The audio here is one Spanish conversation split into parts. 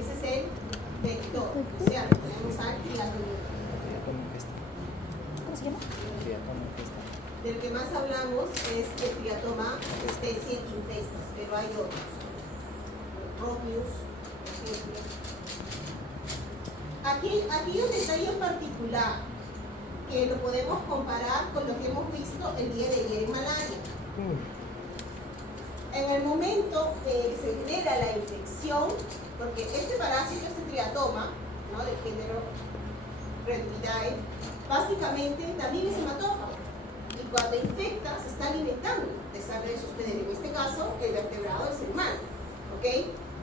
Ese es el vector, ¿cierto? Tenemos al triatomito. ¿Cómo se llama? Del que más hablamos es el triatoma especie infestas, pero hay otros. Romius, por ejemplo. Aquí hay un detalle en particular que lo podemos comparar con lo que hemos visto el día de ayer en malaria. En el momento que se genera la infección, porque este parásito, este triatoma, ¿no?, del género Reduidae, básicamente también es hematófago. Y cuando infecta, se está alimentando de sangre de sus hospedero, en este caso, el vertebrado del ser humano. ¿Ok?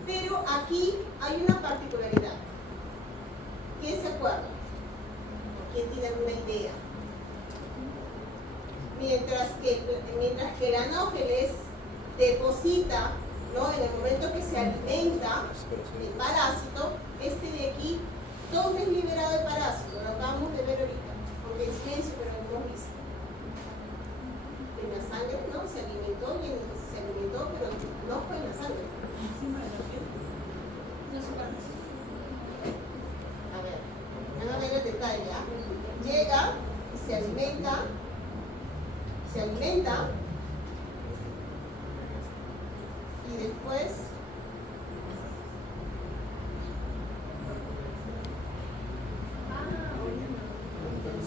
Pero aquí hay una particularidad. ¿Quién se acuerda? ¿Quién tiene alguna idea? Mientras que el anófeles deposita, ¿no?, en el momento que se alimenta el parásito, este de aquí, todo es liberado del parásito, lo acabamos de ver ahorita, porque en silencio, pero lo hemos visto. En la sangre, ¿no? Se alimentó, pero no fue en la sangre. Encima de la piel. No se parece. A ver, van a ver el detalle, ¿ah? Llega, se alimenta, y después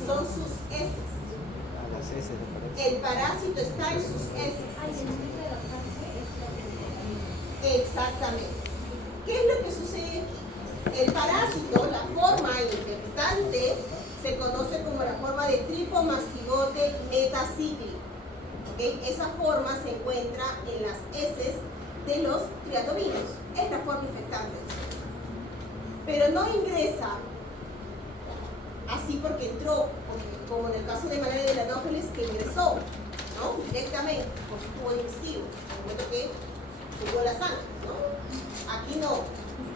son sus heces. El parásito está en sus heces. Exactamente. ¿Qué es lo que sucede aquí? El parásito, la forma infectante, se conoce como la forma de tripomastigote metacíclico. ¿Okay? Esa forma se encuentra en las heces de los triatominos. Es la forma infectante. Pero no ingresa así porque entró, como en el caso de malaria del anófeles, que ingresó, ¿no?, directamente por su tubo digestivo, en el momento que subió la sangre, ¿no? Aquí no.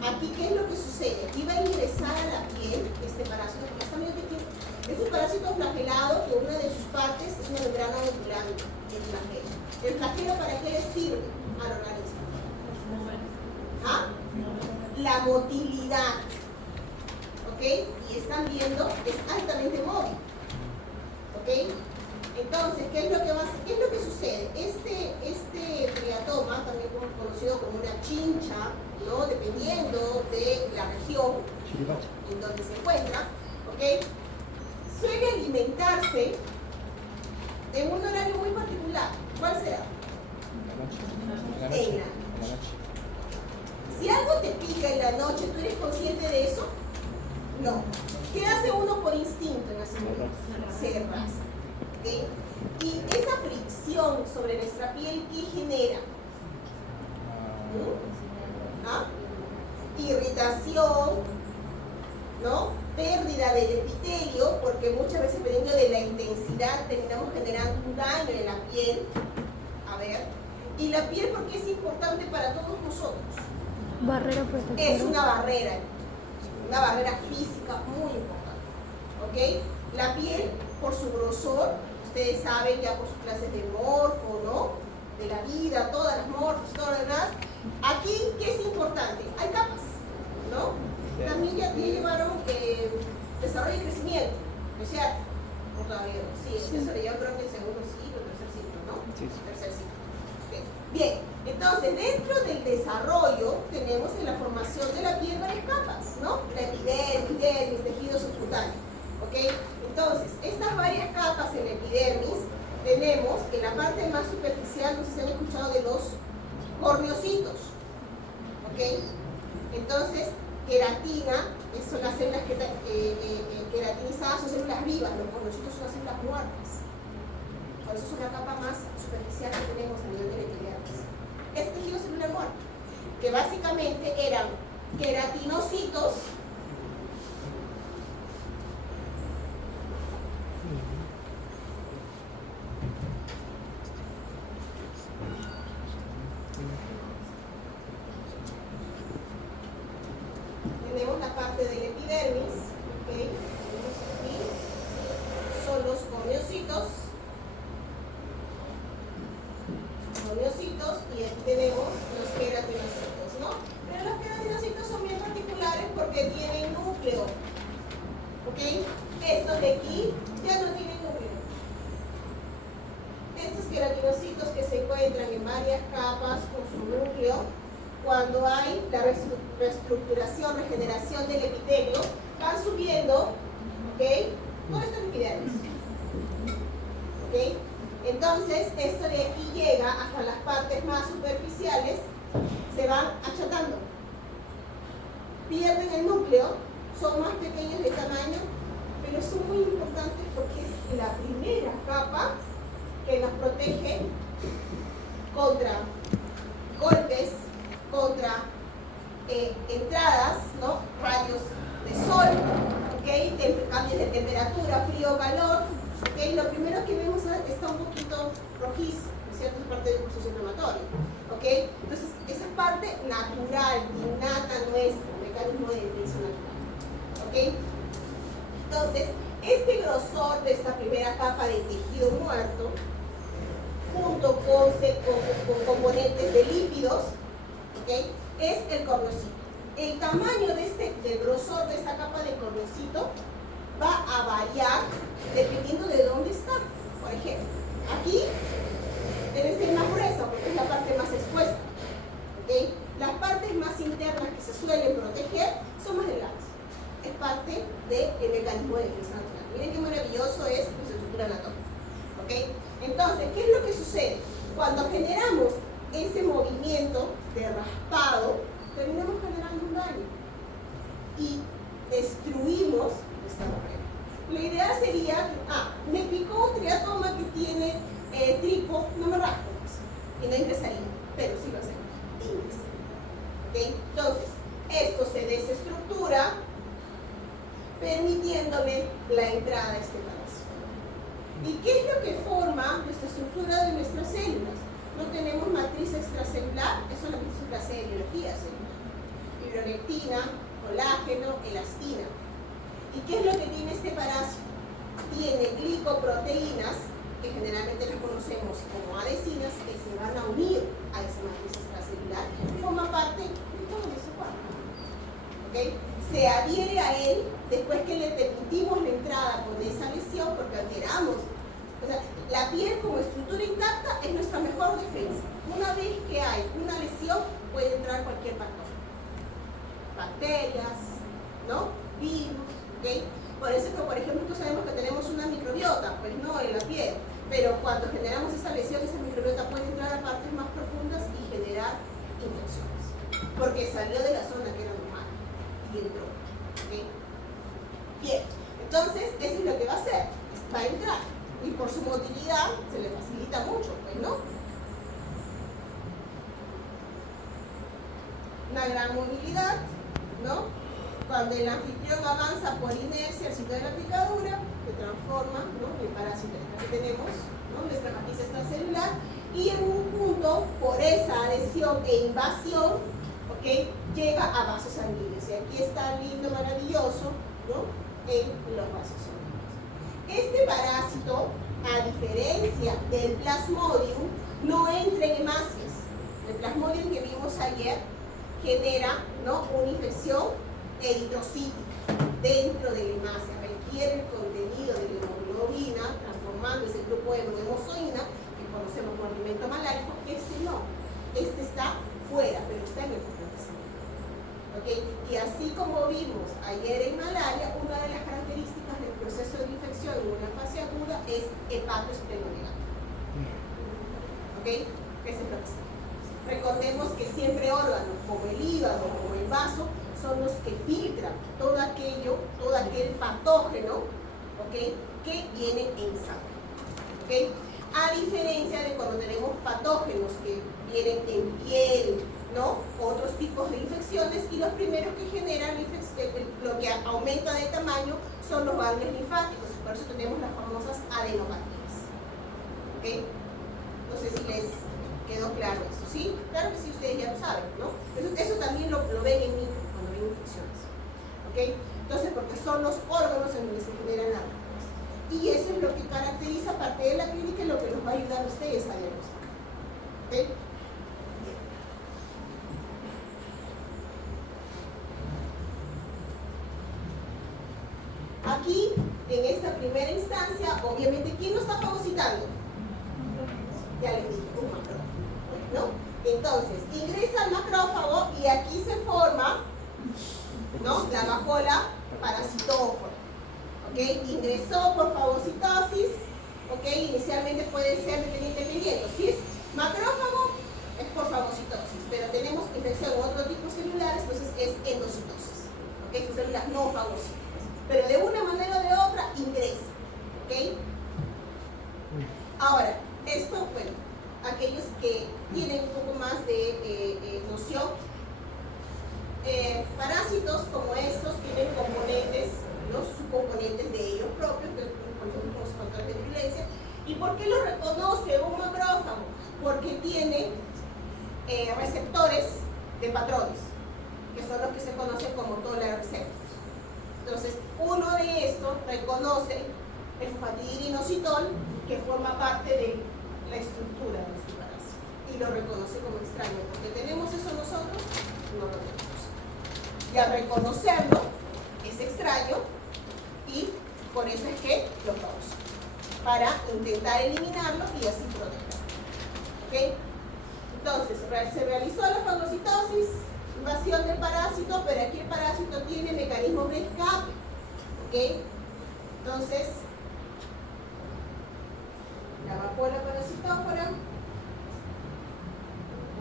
Aquí, ¿qué es lo que sucede? Aquí va a ingresar a la piel este parásito, porque está medio pequeño. Es un parásito flagelado que una de sus partes es una membrana ondulante, el flagelo. ¿El flagelo para qué le sirve al organismo? ¿Ah? La motilidad. ¿Ok? Y están viendo, es altamente móvil. ¿Ok? Entonces, ¿qué es lo que sucede? Este triatoma, también conocido como una chincha, ¿no?, dependiendo de la región en donde se encuentra, ¿ok?, suele alimentarse en un horario muy particular. ¿Cuál será? En la noche. Si algo te pica en la noche, ¿tú eres consciente de eso? No. ¿Qué hace uno por instinto en ese momento? Se rasca. ¿Okay? Y esa fricción sobre nuestra piel, ¿qué genera? ¿Ah? Irritación, ¿no? Pérdida del epitelio, porque muchas veces, dependiendo de la intensidad, terminamos generando un daño en la piel. A ver. ¿Y la piel por qué es importante para todos nosotros? Barrera protectora. Es una barrera física muy importante. ¿Ok? La piel, por su grosor, ustedes saben ya por sus clases de morfo, ¿no?, de la vida, todas las morfos, todo lo demás. Aquí, ¿qué es importante? Hay capas, ¿no? También ya llevaron desarrollo y crecimiento, ¿no es cierto? No, todavía no. Sí, eso le lleva, creo que el segundo ciclo, tercer ciclo, ¿no? Sí. Tercer ciclo. Okay. Bien, entonces dentro del desarrollo tenemos en la formación de la piel varias capas, ¿no? La epidermis, tejido subcutáneo. ¿Ok? Entonces, estas varias capas en la epidermis tenemos en la parte más superficial, no sé si han escuchado de los corneocitos. ¿Ok? Entonces, queratina, son las células queratinizadas, son células vivas, los corneocitos son las células muertas. Por eso es una capa más superficial que tenemos a nivel de la epidermis. Es tejido celular muerto, que básicamente eran queratinocitos tenemos la parte del epidermis, ¿ok? Tenemos aquí, son los corneocitos, y aquí tenemos los queratinocitos, ¿no? Pero los queratinocitos son bien particulares. de aquí ya no tienen núcleo. Estos queratinocitos que se encuentran en varias capas con su núcleo, cuando hay la reestructuración, regeneración del epitelio, van subiendo, ¿ok? Con estos epidermis. ¿Ok? Entonces, esto de aquí llega hasta las partes más superficiales, se van achatando. Pierden el núcleo, son más pequeños de tamaño, pero son muy importantes porque es la primera capa que nos protege contra golpes, contra entradas, ¿no? Rayos de sol, ¿ok? Cambios de temperatura, frío, calor. ¿Ok? Lo primero que vemos está un poquito rojizo, ¿no es cierto? Es parte del proceso inflamatorio. ¿Ok? Entonces, esa es parte natural, innata nuestra, mecanismo de defensa natural. ¿Ok? Entonces, este grosor de esta primera capa de tejido muerto, junto con componentes de lípidos, ¿ok? Es el corneocito. El tamaño del grosor de esta capa de corneocito va a variar dependiendo de dónde está. Por ejemplo, aquí debe ser más gruesa porque es la parte más expuesta. ¿Okay? Las partes más internas que se suelen proteger son más delgadas. Es parte del mecanismo de defensa natural. Miren qué maravilloso es su estructura anatómica. ¿Okay? Entonces, ¿qué es lo que sucede? Cuando generamos ese movimiento de raspado, terminamos generando un daño y destruimos esta barrera. Lo ideal sería, me picó un triatoma que tiene tripo, no me raspo y no ingresaría, pero sí lo hacemos, ingresa. ¿Okay? Entonces, esto se desestructura permitiéndole la entrada a este parásito. ¿Y qué es lo que forma nuestra estructura de nuestras células? No tenemos matriz extracelular, eso es la clase de biología celular. Fibronectina, colágeno, elastina. ¿Y qué es lo que tiene este parásito? Tiene glicoproteínas, que generalmente las conocemos como adhesinas, que se van a unir a esa matriz extracelular y forma parte de todo ese cuerpo. ¿Okay? Se adhiere a él después que le permitimos la entrada con esa lesión, porque alteramos. O sea, la piel como estructura intacta es nuestra mejor defensa. Una vez que hay una lesión, puede entrar cualquier patógeno. Bacterias, ¿no? Virus, ¿ok? Por eso que, por ejemplo, nosotros sabemos que tenemos una microbiota, pues no, en la piel. Pero cuando generamos esa lesión, esa microbiota puede entrar a partes más profundas y generar infecciones. Porque salió de la zona que era normal y entró. ¿Ok? Bien, entonces, eso es lo que va a hacer. Va a entrar. Y por su motilidad se le facilita mucho, pues, ¿no? Una gran movilidad, ¿no? Cuando el anfitrión avanza por inercia al sitio de la picadura, se transforma, ¿no? En el parásito que tenemos, ¿no? Nuestra matriz extracelular, y en un punto, por esa adhesión e invasión, ¿ok? Llega a vasos sanguíneos. Y aquí está lindo, maravilloso, ¿no? En los vasos sanguíneos. Este parásito, a diferencia del Plasmodium, no entra en hemácias. El Plasmodium que vimos ayer genera, ¿no? Una infección eritrocítica dentro de la hemácia. Requiere el contenido de la hemoglobina, transformando ese grupo de hemozoína que conocemos como alimento malárico. Este no. Este está fuera, pero está en el comportamiento. ¿Okay? Y así como vimos ayer en malaria, una de las características del proceso de infección en una fase aguda es hepatosplenomegalia. ¿Ok? Ese es lo que está. Recordemos que siempre órganos como el hígado, como el vaso, son los que filtran todo aquel patógeno, ¿ok? Que viene en sangre. ¿Ok? A diferencia de cuando tenemos patógenos que vienen en piel, ¿no? Otros tipos de infecciones, y los primeros que generan lo que aumenta de tamaño son los ganglios linfáticos, por eso tenemos las famosas adenopatías. ¿Ok? No sé si les quedó claro eso, ¿sí? Claro que sí, ustedes ya lo saben, ¿no? Eso también lo ven en mí cuando ven infecciones. ¿Ok? Entonces, porque son los órganos en donde se generan árboles. Y eso es lo que caracteriza parte de la clínica y lo que nos va a ayudar a ustedes a diagnosticar. ¿Ok? Aquí en esta primera instancia, obviamente, ¿quién lo está fagocitando? Ya les dije, un macrófago, ¿no? Entonces, ingresa al macrófago y aquí se forma, ¿no?, la vacuola parasitófora. ¿Ok? Ingresó por fagocitosis, ¿ok? Inicialmente puede ser dependiente. Si es macrófago, es por fagocitosis, pero tenemos infección en otro tipo celular, entonces es endocitosis. ¿Ok? Son células no fagocíticas. Pero de una manera o de otra ingresa. ¿Ok? Ahora, esto, bueno, aquellos que tienen un poco más de noción, parásitos como estos tienen componentes, los subcomponentes de ellos propios, que conocemos como factores de virulencia. ¿Y por qué lo reconoce un macrófago? Porque tiene receptores de patrones, que son los que se conocen como tolerant receptors. Entonces, uno de estos reconoce el fosfatidilinositol, que forma parte de la estructura de este parásito, y lo reconoce como extraño. Porque tenemos eso nosotros, no lo tenemos. Y al reconocerlo, es extraño, y por eso es que lo fagocita, para intentar eliminarlo y así protegerlo. ¿Ok? Entonces, se realizó la fagocitosis, invasión del parásito, pero aquí el parásito tiene mecanismos de escape. ¿Ok? Entonces, la vacuola parasitófora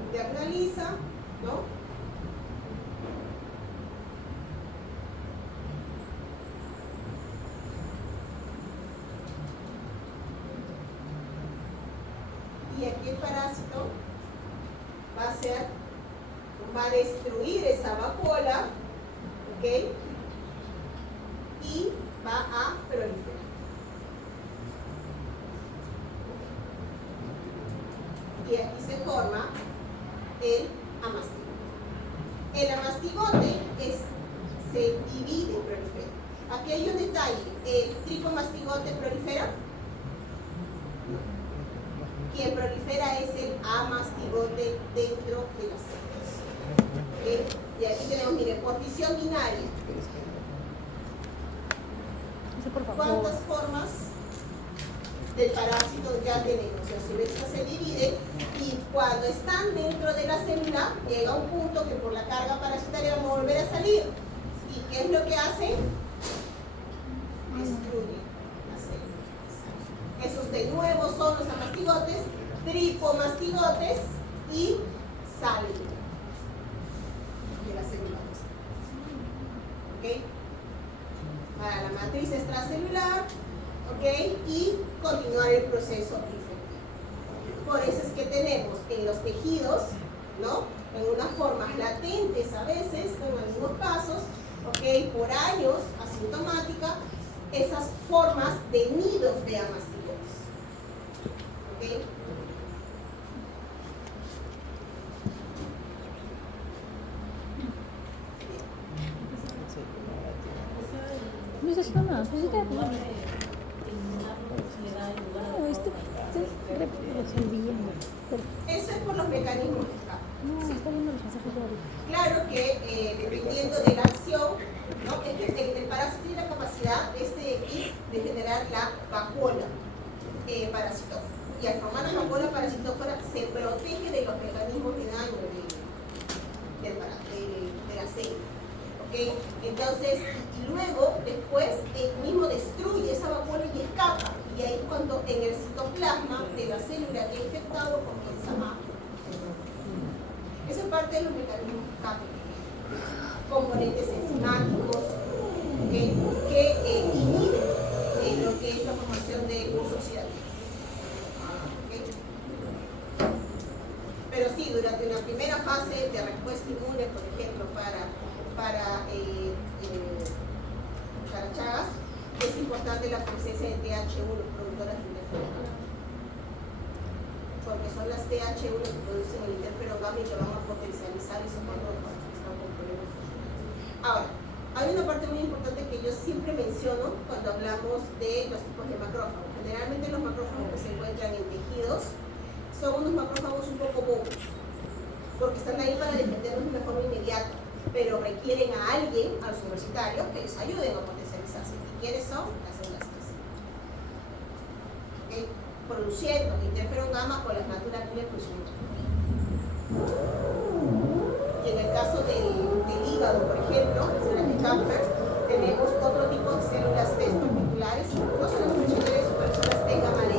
internaliza, ¿no? Y aquí el parásito va a destruir esa vacuola, ¿ok? Y va a proliferar. Y aquí se forma el amastigote. El amastigote se divide y prolifera. Aquí hay un detalle, ¿el tricomastigote prolifera? Quien prolifera es el amastigote dentro de las células. ¿Okay? Y aquí tenemos, miren, por fisión binaria. ¿Cuántas formas del parásito ya tenemos? O sea, si esta se divide y cuando están dentro de la célula llega un punto que por la carga parasitaria van a volver a salir. ¿Y qué es lo que hacen? Destruyen la célula. Esos de nuevo son los amastigotes, tricomastigotes, y salen de la célula. ¿Ok? Para la matriz extracelular, ¿ok? Y continuar el proceso infectivo. Por eso es que tenemos en los tejidos, ¿no?, en unas formas latentes a veces, en algunos casos, ¿ok?, por años, asintomática, esas formas de nidos de amastigotes. ¿Ok? No estás haciendo nada, no, esto resolviendo. Eso es por los mecanismos de escape. No, está viendo los mensajes de ahorita. Claro que dependiendo de la acción, ¿no?, es que el parásito tiene la capacidad de generar la vacuola parasitófora. Y al formar la vacuola parasitófora se protege de los mecanismos de daño de la célula. ¿Okay? Entonces, y luego, después, él mismo destruye esa vacuola y escapa. Y ahí es cuando en el citoplasma de la célula que ha infectado comienza a... Eso es parte de los mecanismos de escape. Componentes enzimáticos, ¿okay?, que inhiben lo que es la formación de uso oxidativo. ¿Okay? Pero sí, durante una primera fase de respuesta inmune, por ejemplo, para Chagas, es importante la presencia de TH1, productoras de interferón, porque son las TH1 que producen el interferón gamma y que van a potencializar esos macrófagos que están con problemas. Ahora, hay una parte muy importante que yo siempre menciono cuando hablamos de los tipos de macrófagos. Generalmente los macrófagos que se encuentran en tejidos son unos macrófagos un poco bobos, porque están ahí para defendernos de una forma inmediata. pero requieren a alguien, a los universitarios, que les ayuden a potencializarse. ¿Y quiénes son? Las células T. ¿Okay? Produciendo interferón gamma con las natural killer funcionando. Y en el caso del hígado, por ejemplo, células de Kaplan, tenemos otro tipo de células T particulares, no son las funcionales, pero son las T gamma L.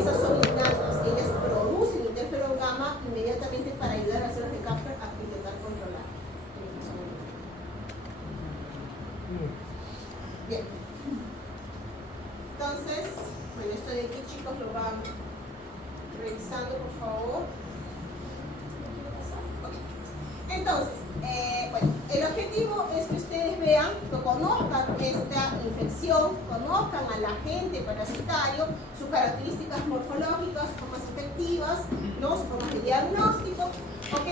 Esas son innatas, ellas producen interferón gamma inmediatamente para ayudar a las células de Kaplan a intentar controlar la infección. Bien. Entonces, bueno, esto de aquí, chicos, lo van revisando, por favor. Entonces, bueno, el objetivo es que ustedes vean, que conozcan esta infección, conozcan al agente parasitario, sus características morfológicas, sus formas efectivas, ¿no? Sus formas de diagnóstico, ¿ok?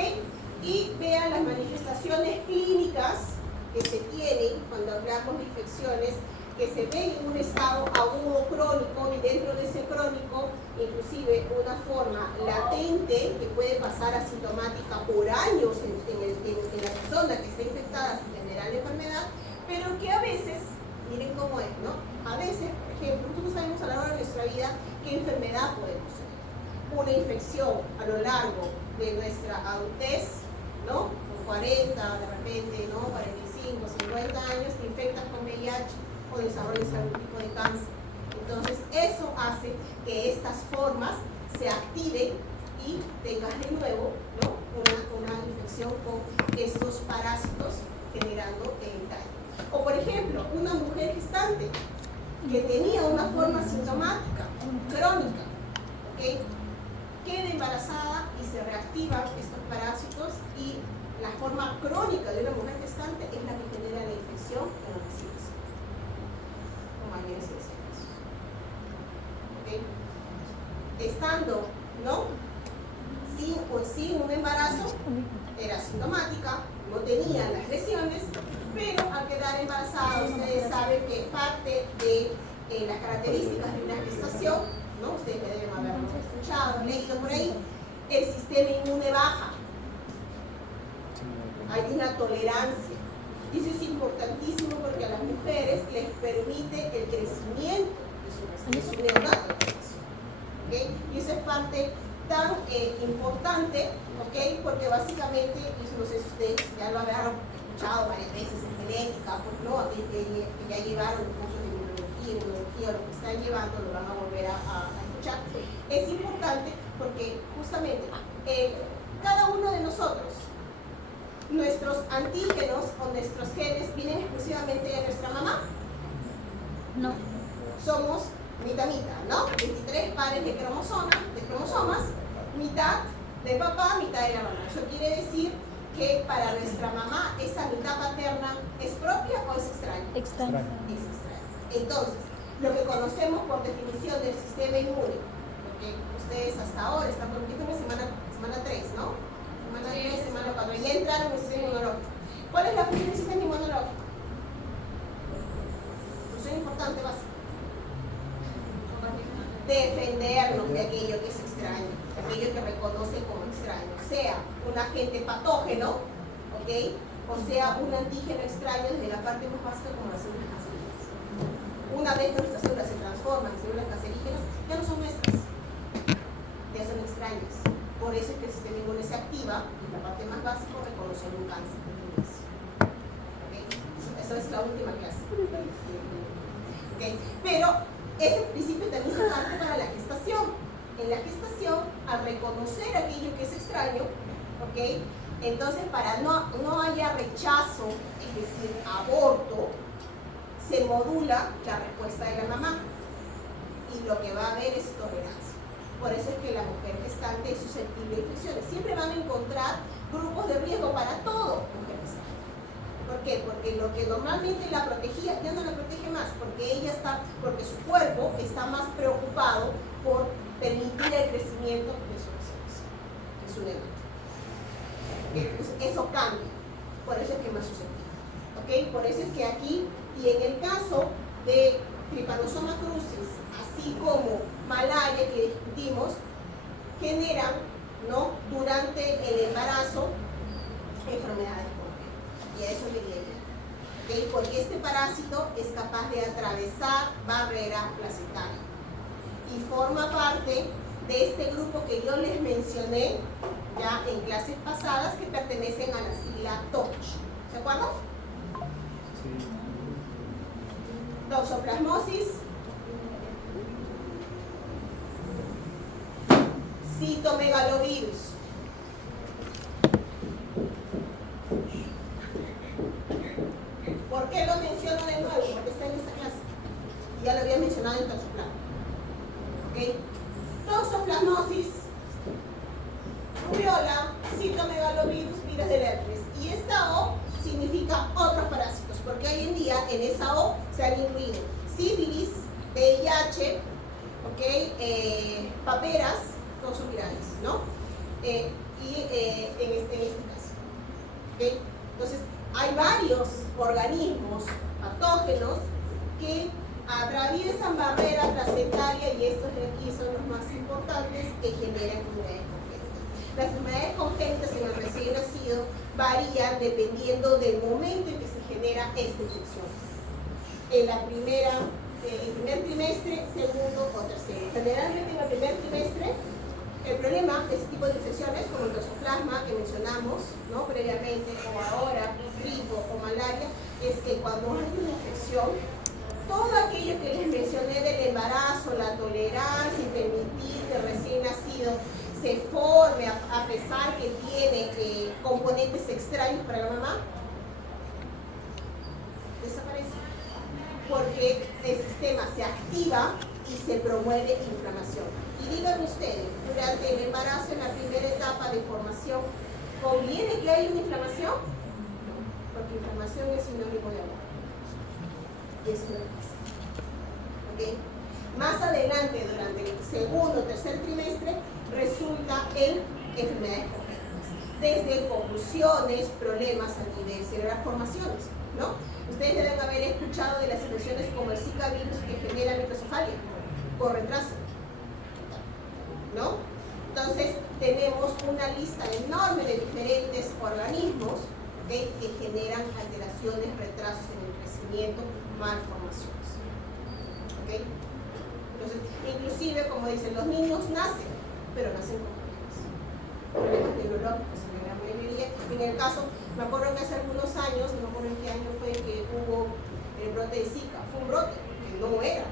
Y vean las manifestaciones clínicas que se tienen cuando hablamos de infecciones que se ven en un estado agudo crónico y dentro de ese crónico inclusive una forma latente que puede pasar asintomática por años en la persona que está infectada sin generar la enfermedad, pero que a veces, miren cómo es, ¿no? A veces, por ejemplo, nosotros sabemos a lo largo de nuestra vida qué enfermedad podemos tener. Una infección a lo largo de nuestra adultez, ¿no? Con 40, de repente, ¿no? 45, 50 años, te infectas con VIH o desarrollas algún tipo de cáncer. Entonces, eso hace que estas formas se activen y tengas de nuevo, ¿no? una infección con estos parásitos generando daño. O, por ejemplo, una mujer gestante que tenía una forma sintomática crónica, ¿okay? Queda embarazada y se reactivan estos parásitos y la forma crónica de una mujer gestante es la que genera la infección en los recientes. Mayores excesos. ¿Okay? Estando, ¿no? sin un embarazo, era asintomática, no tenía las lesiones, pero al quedar embarazada, ustedes saben que parte de las características de una gestación, ¿no? Ustedes me deben haber escuchado, leído por ahí, el sistema inmune baja, hay una tolerancia. Y eso es importantísimo porque a las mujeres les permite el crecimiento de su neonato. ¿Okay? Y eso es parte tan importante, ¿okay? Porque básicamente, eso no sé si ustedes ya lo habrán escuchado varias veces en genética, pues no, que ya llevaron los cursos de inmunología, lo que están llevando, lo van a volver a escuchar. Es importante porque justamente cada uno de nosotros, nuestros antígenos o nuestros genes vienen exclusivamente de nuestra mamá. No. Somos mitad, ¿no? 23 pares de cromosomas, mitad de papá, mitad de la mamá. Eso quiere decir que para nuestra mamá esa mitad paterna es propia o es extraña. Extraña. Es extraña. Entonces, lo que conocemos por definición del sistema inmune, porque ustedes hasta ahora están por semana 3, ¿no? Semana 3, semana 4, ya entraron en el sistema inmunológico. ¿Cuál es la función del sistema inmunológico? Función importante, básica. Defendernos de aquello que es extraño, aquello que reconoce como extraño, sea un agente patógeno, ¿ok? O sea un antígeno extraño desde la parte más básica como las células cancerígenas. Una vez nuestras células se transforman en células cancerígenas, ya no son nuestras, ya son extrañas. Por eso es que el sistema inmune se activa y la parte más básica reconoce un cáncer. ¿Okay? Eso es la última clase. ¿Okay? Pero ese principio también se parte para la gestación. En la gestación, al reconocer aquello que es extraño, ¿okay? Entonces para no haya rechazo, es decir, aborto, se modula la respuesta de la mamá y lo que va a haber es tolerancia. Por eso es que la mujer gestante es susceptible de infecciones. Siempre van a encontrar grupos de riesgo para todo mujer gestante. ¿Por qué? Porque lo que normalmente la protegía ya no la protege más, porque su cuerpo está más preocupado por permitir el crecimiento de su recién, de su neonato. Entonces, eso cambia. Por eso es que es más susceptible. ¿Okay? Por eso es que aquí, y en el caso de Trypanosoma crucis, así como malaria que discutimos, generan, ¿no? Durante el embarazo enfermedades congénitas. y a eso me viene. ¿Okay? Porque este parásito es capaz de atravesar barrera placentaria y forma parte de este grupo que yo les mencioné ya en clases pasadas, que pertenecen a la sigla TOCH. ¿Se acuerdan? Toxoplasmosis, citomegalovirus. ¿Por qué lo menciono de nuevo? Porque está en esta clase. Ya lo había mencionado en toxoplasma. ¿Ok? Toxoplasmosis, rubiola, citomegalovirus, virus del herpes. Y esta O significa otros parásitos, porque hoy en día en esa O se han incluido sífilis, VIH, paperas, todos son virales, ¿no? En este caso. ¿Okay? Entonces, hay varios organismos patógenos que atraviesan barrera placentaria y estos de aquí son los más importantes que generan enfermedades congénitas. Las enfermedades congénitas en el recién nacido varían dependiendo del momento en que se genera esta infección. En el primer trimestre, segundo o tercero. Generalmente en el primer trimestre, el problema de este tipo de infecciones, como el toxoplasma que mencionamos, ¿no?, previamente, o ahora, gripo o malaria, es que cuando hay una infección, todo aquello que les mencioné del embarazo, la tolerancia y permitir que el recién nacido se forme a pesar que tiene componentes extraños para la mamá, desaparece. Porque el sistema se activa y se promueve inflamación. Y díganme ustedes, durante el embarazo, en la primera etapa de formación, ¿conviene que haya una inflamación? No, porque inflamación es sinónimo de amor. Y eso es lo que pasa. ¿Okay? Más adelante, durante el segundo o tercer trimestre, resulta en enfermedades congénitas. Desde convulsiones, problemas a nivel cerebral, formaciones, ¿no? Ustedes deben haber escuchado de las situaciones como el Zika virus que genera microcefalia por retraso, ¿no? Entonces tenemos una lista enorme de diferentes organismos, ¿okay?, que generan alteraciones, retrasos en el crecimiento, malformaciones, ¿okay? Entonces, inclusive, como dicen, los niños nacen, pero nacen con problemas neurológicos en la gran mayoría. En el caso, me acuerdo que hace algunos años, no me acuerdo en qué año fue que hubo el brote de Zika, fue un brote que no era.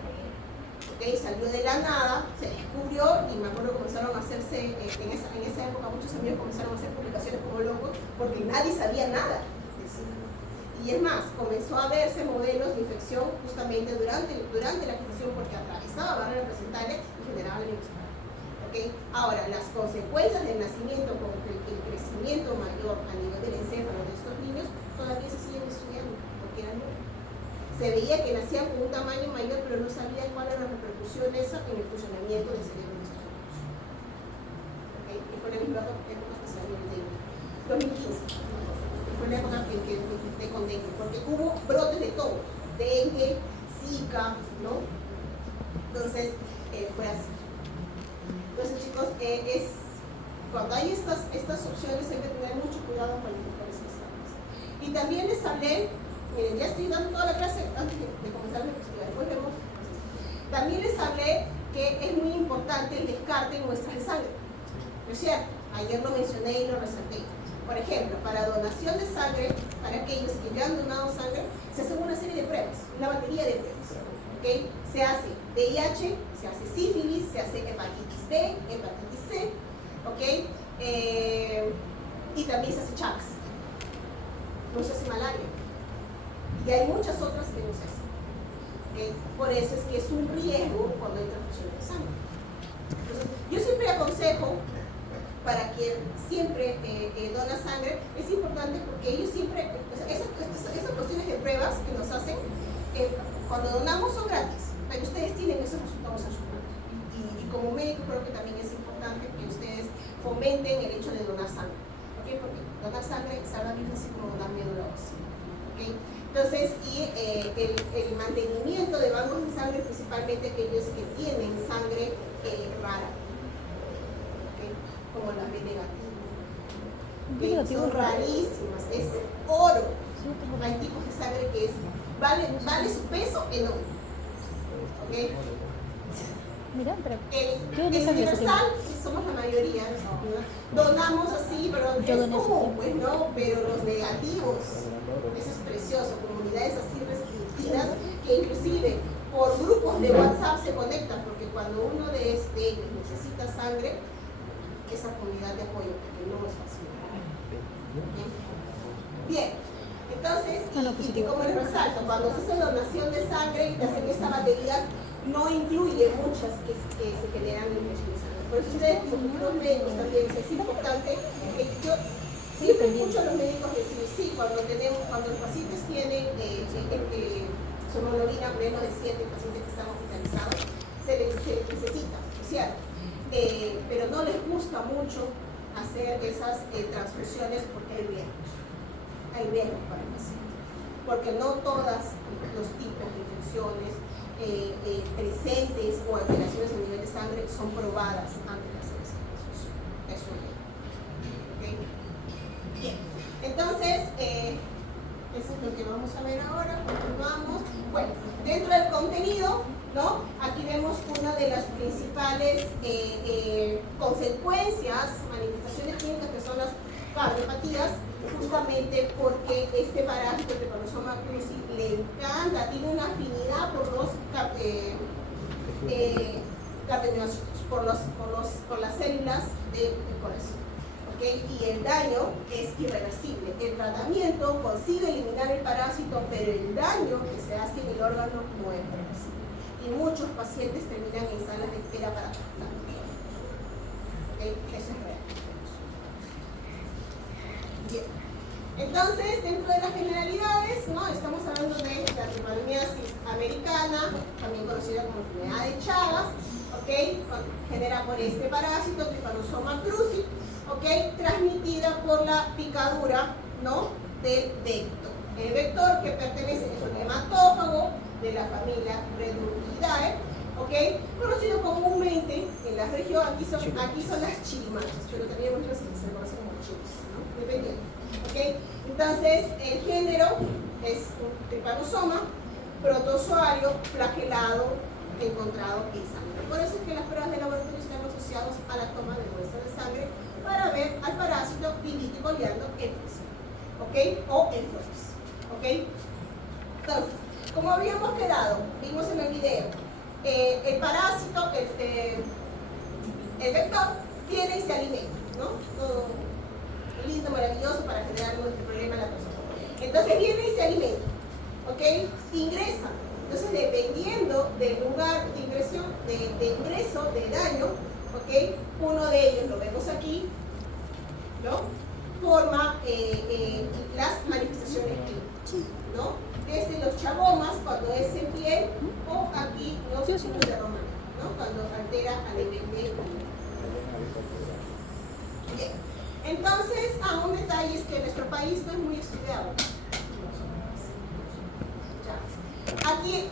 ¿Okay? Salió de la nada, se descubrió y me acuerdo que comenzaron a hacerse, en esa época muchos amigos comenzaron a hacer publicaciones como locos porque nadie sabía nada de Zika. Y es más, comenzó a verse modelos de infección justamente durante la gestación porque atravesaba barrera placentaria y generaba la infección. ¿Okay? Ahora, las consecuencias del nacimiento con el crecimiento mayor a nivel del encéfalo de estos niños todavía se siguen estudiando porque eran nuevos. Se veía que nacían con un tamaño mayor, pero no sabía cuál era la repercusión de esa en el funcionamiento del cerebro de estos niños. ¿Okay? Y fue la misma época que salió el dengue. 2015. Fue la época que con dengue, porque hubo brotes de todo. Dengue, Zika, ¿no? Entonces, fue así. Entonces, chicos, cuando hay estas opciones hay que tener mucho cuidado con las mujeres gestantes. Y también les hablé, miren, ya estoy dando toda la clase antes de comenzar mi exposición, después vemos. También les hablé que es muy importante el descarte en muestras de sangre. ¿No es cierto? Ayer lo mencioné y lo resalté. Por ejemplo, para donación de sangre, para aquellos que ya han donado sangre, se hace una serie de pruebas, una batería de pruebas. ¿Okay? Se hace VIH, se hace sífilis, se hace hepatitis B, hepatitis C, ¿okay? Y también se hace Chagas, no se hace malaria. Y hay muchas otras que no se hacen. ¿Okay? Por eso es que es un riesgo cuando hay transfusión de sangre. Entonces, yo siempre aconsejo, para quien siempre dona sangre, es importante porque ellos siempre, esas cuestiones de pruebas que nos hacen, cuando donamos son gratis, pero ustedes tienen esos resultados en sus manos. Y como médico creo que también es importante que ustedes fomenten el hecho de donar sangre. ¿Okay? Porque donar sangre salva vidas así como donar médula ósea. ¿Okay? Entonces, y el mantenimiento de bancos de sangre, principalmente aquellos que tienen sangre rara, ¿okay?, como la B negativa. ¿Okay? Son rarísimas, es oro, Hay tipos de sangre que vale su peso enorme. ¿Ok? Mira, pero El universal, que somos la mayoría, ¿no? Donamos así, pero Yo es doné ese común, tiempo. pues no, pero los negativos, eso es precioso, comunidades así restringidas que inclusive por grupos de WhatsApp se conectan, porque cuando uno de ellos necesita sangre, esa comunidad de apoyo, porque no es fácil. Bien, entonces, y como les resalto, cuando se hace donación de sangre y te hacen esta batería, no incluye muchas que se generan en infección de sangre. Por eso ustedes, los médicos también, es importante, yo siempre escucho a los médicos decir, sí, cuando los pacientes tienen sonoglobina menos de 7, pacientes que están hospitalizados, se les necesita, ¿cierto? Pero no les gusta mucho hacer esas transfusiones porque hay riesgos para el paciente. Porque no todos los tipos de infecciones presentes o alteraciones a nivel de sangre son probadas antes de hacer esa transfusión. Eso es. ¿Okay? Bien. Entonces, eso es lo que vamos a ver ahora. Continuamos. Bueno, dentro del contenido, ¿no? Aquí vemos una de las principales consecuencias, manifestaciones clínicas que son las cardiopatías, justamente porque este parásito, el Trypanosoma cruzi, le encanta, tiene una afinidad por los cardiomiocytos, por las células del corazón. ¿Okay? Y el daño es irreversible. El tratamiento consigue eliminar el parásito, pero el daño que se hace en el órgano no es reversible. Y muchos pacientes terminan en salas de espera para trasplante. ¿Okay? Eso es real. Bien. Entonces, dentro de las generalidades, ¿no? Estamos hablando de la tripanomiasis americana, también conocida como enfermedad de Chagas, ¿okay? Genera por este parásito, Trypanosoma cruzi, ¿okay? Transmitida por la picadura, ¿no? Del vector. El vector que pertenece es un hematófago de la familia Redurgidae, ¿okay? Conocido comúnmente en la región, aquí son las chirimanchas, pero también muchas se conocen como chiris, ¿no? Dependiendo. ¿Okay? Entonces, el género es un trypanosoma protozoario flagelado encontrado en sangre. Por eso es que las pruebas de laboratorio están asociadas a la toma de muestras de sangre para ver al parásito vivito y coleando en prisión, ¿ok? O en flores, ¿ok? Entonces, como habíamos quedado, vimos en el video, el parásito, el vector, viene y se alimenta, ¿no? Todo lindo, maravilloso para generar nuestro problema a la persona. Entonces viene y se alimenta, ¿ok? Ingresa. Entonces, dependiendo del lugar de ingreso, de daño, ¿ok? Uno de ellos, lo vemos aquí, ¿no? Forma las manifestaciones clínicas, ¿no? Desde los chabomas, cuando es en piel, o aquí los signos de Romano, ¿no? Cuando altera a nivel de... Bien. Entonces, un detalle es que nuestro país no es muy estudiado. Aquí,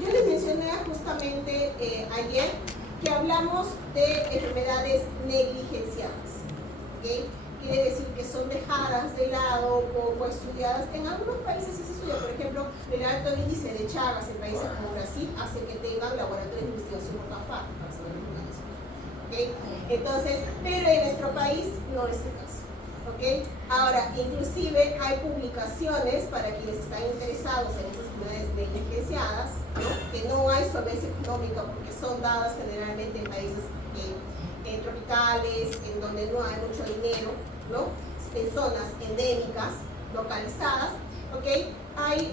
yo les mencioné justamente ayer que hablamos de enfermedades negligenciadas, ¿okay? Quiere decir que son dejadas de lado, poco estudiadas. En algunos países sí se estudia, por ejemplo, el alto índice de Chagas en países como Brasil hace que tengan laboratorios de investigación por todas partes, para saber eso. ¿Okay? Entonces, pero en nuestro país no es el caso. ¿Okay? Ahora, inclusive hay publicaciones para quienes están interesados en estas enfermedades negligenciadas, ¿no? Que no hay solvencia económica porque son dadas generalmente en países tropicales, en donde no hay mucho dinero, ¿no? En zonas endémicas, localizadas, ¿okay? Hay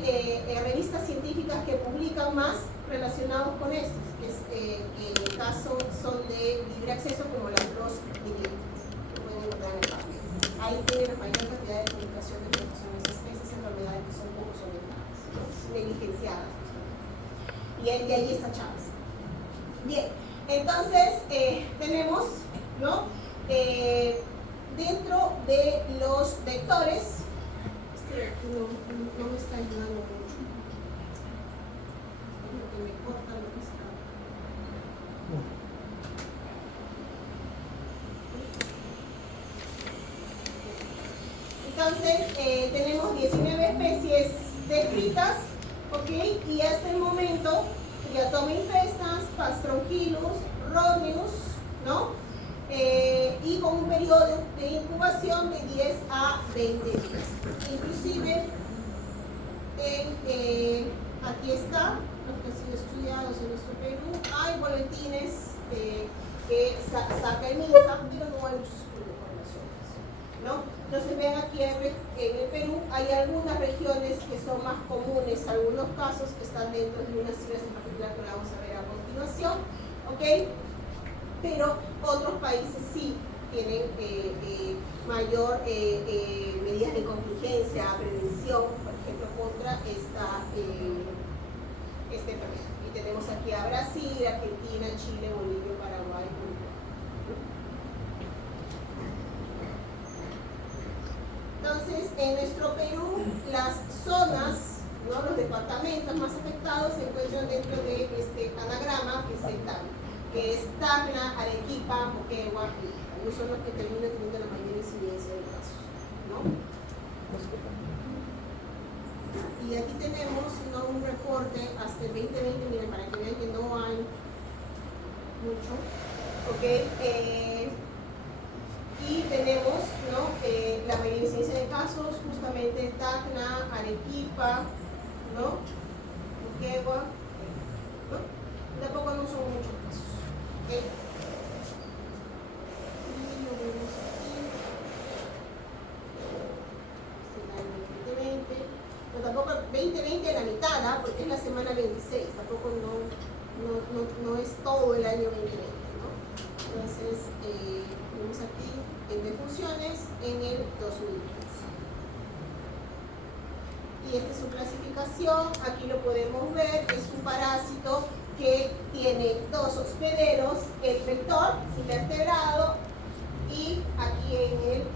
revistas científicas que publican más relacionados con estos, que en el caso son de libre acceso, como las PLOS Bibliotecas, que pueden encontrar en el papel. Ahí tienen la mayor cantidad de publicaciones de esas enfermedades que son poco solventadas, ¿no? Negligenciadas. Y de ahí está Chagas. Bien, entonces tenemos, ¿no? Dentro de los vectores, no me está ayudando mucho. Lo que me corta lo que está. Entonces, tenemos 19 especies descritas, ¿ok? Y hasta el momento, Triatoma infestans, Pastronquilus, Rhodius, ¿no? Y con un periodo de incubación de 10 a 20 días. Inclusive, aquí está, lo que ha sido estudiado en nuestro Perú, hay boletines que saca el MINSA, pero no hay muchos estudios con las otras, ¿no? Entonces ven aquí en el Perú hay algunas regiones que son más comunes, algunos casos que están dentro de unas ciudades en particular que vamos a ver a continuación, ¿ok? Pero otros países sí tienen mayor medidas de contingencia, prevención, por ejemplo, contra esta enfermedad. Y tenemos aquí a Brasil, Argentina, Chile, Bolivia, Paraguay, Uruguay. Entonces, en nuestro Perú, las zonas, ¿no? Los departamentos más afectados se encuentran dentro de este anagrama que es el TAN, que es Tacna, Arequipa, Moquegua, y son los que terminan teniendo la mayor incidencia de casos, ¿no? Y aquí tenemos, ¿no? Un reporte hasta el 2020, miren, para que vean que no hay mucho, ¿ok? Y tenemos, ¿no? La mayor incidencia de casos, justamente Tacna, Arequipa, ¿no? Moquegua, ¿no? Tampoco no son muchos casos, ¿ok? Y lo vemos aquí. Será el 2020. No, tampoco 2020 la mitad, ¿ah? Porque es la semana 26, tampoco no es todo el año 2020, ¿no? Entonces, tenemos aquí en defunciones en el 2015. Y esta es su clasificación, aquí lo podemos ver, es un parásito que tiene dos hospederos, el vector invertebrado y aquí en el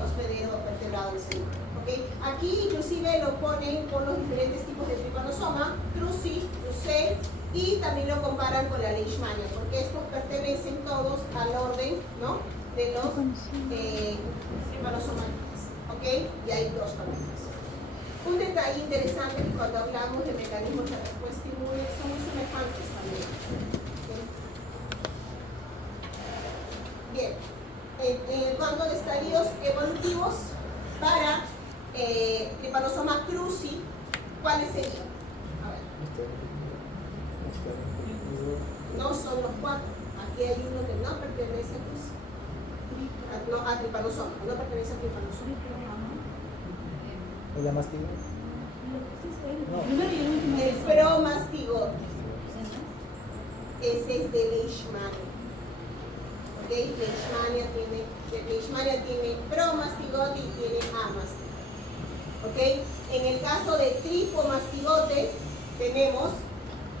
hospedero vertebrado el celular. ¿Okay? Aquí inclusive lo ponen con los diferentes tipos de Trypanosoma, Cruzi, Crucei, y también lo comparan con la Leishmania, porque estos pertenecen todos al orden, ¿no? De los Trypanosoma, ¿ok? Y hay dos familias. Un detalle interesante que cuando hablamos de mecanismos de respuesta inmune son muy semejantes también. ¿Okay? Bien, en el cuadro de estadios evolutivos para Trypanosoma cruzi, ¿cuáles serían? A ver. No son los cuatro. Aquí hay uno que no pertenece a cruzi. No, a Trypanosoma, no pertenece a Trypanosoma. ¿La mastigó? No. El promastigote. Ese es de Leishmania. ¿Ok? Leishmania tiene promastigote y tiene amastigote. ¿Ok? En el caso de tripomastigote tenemos,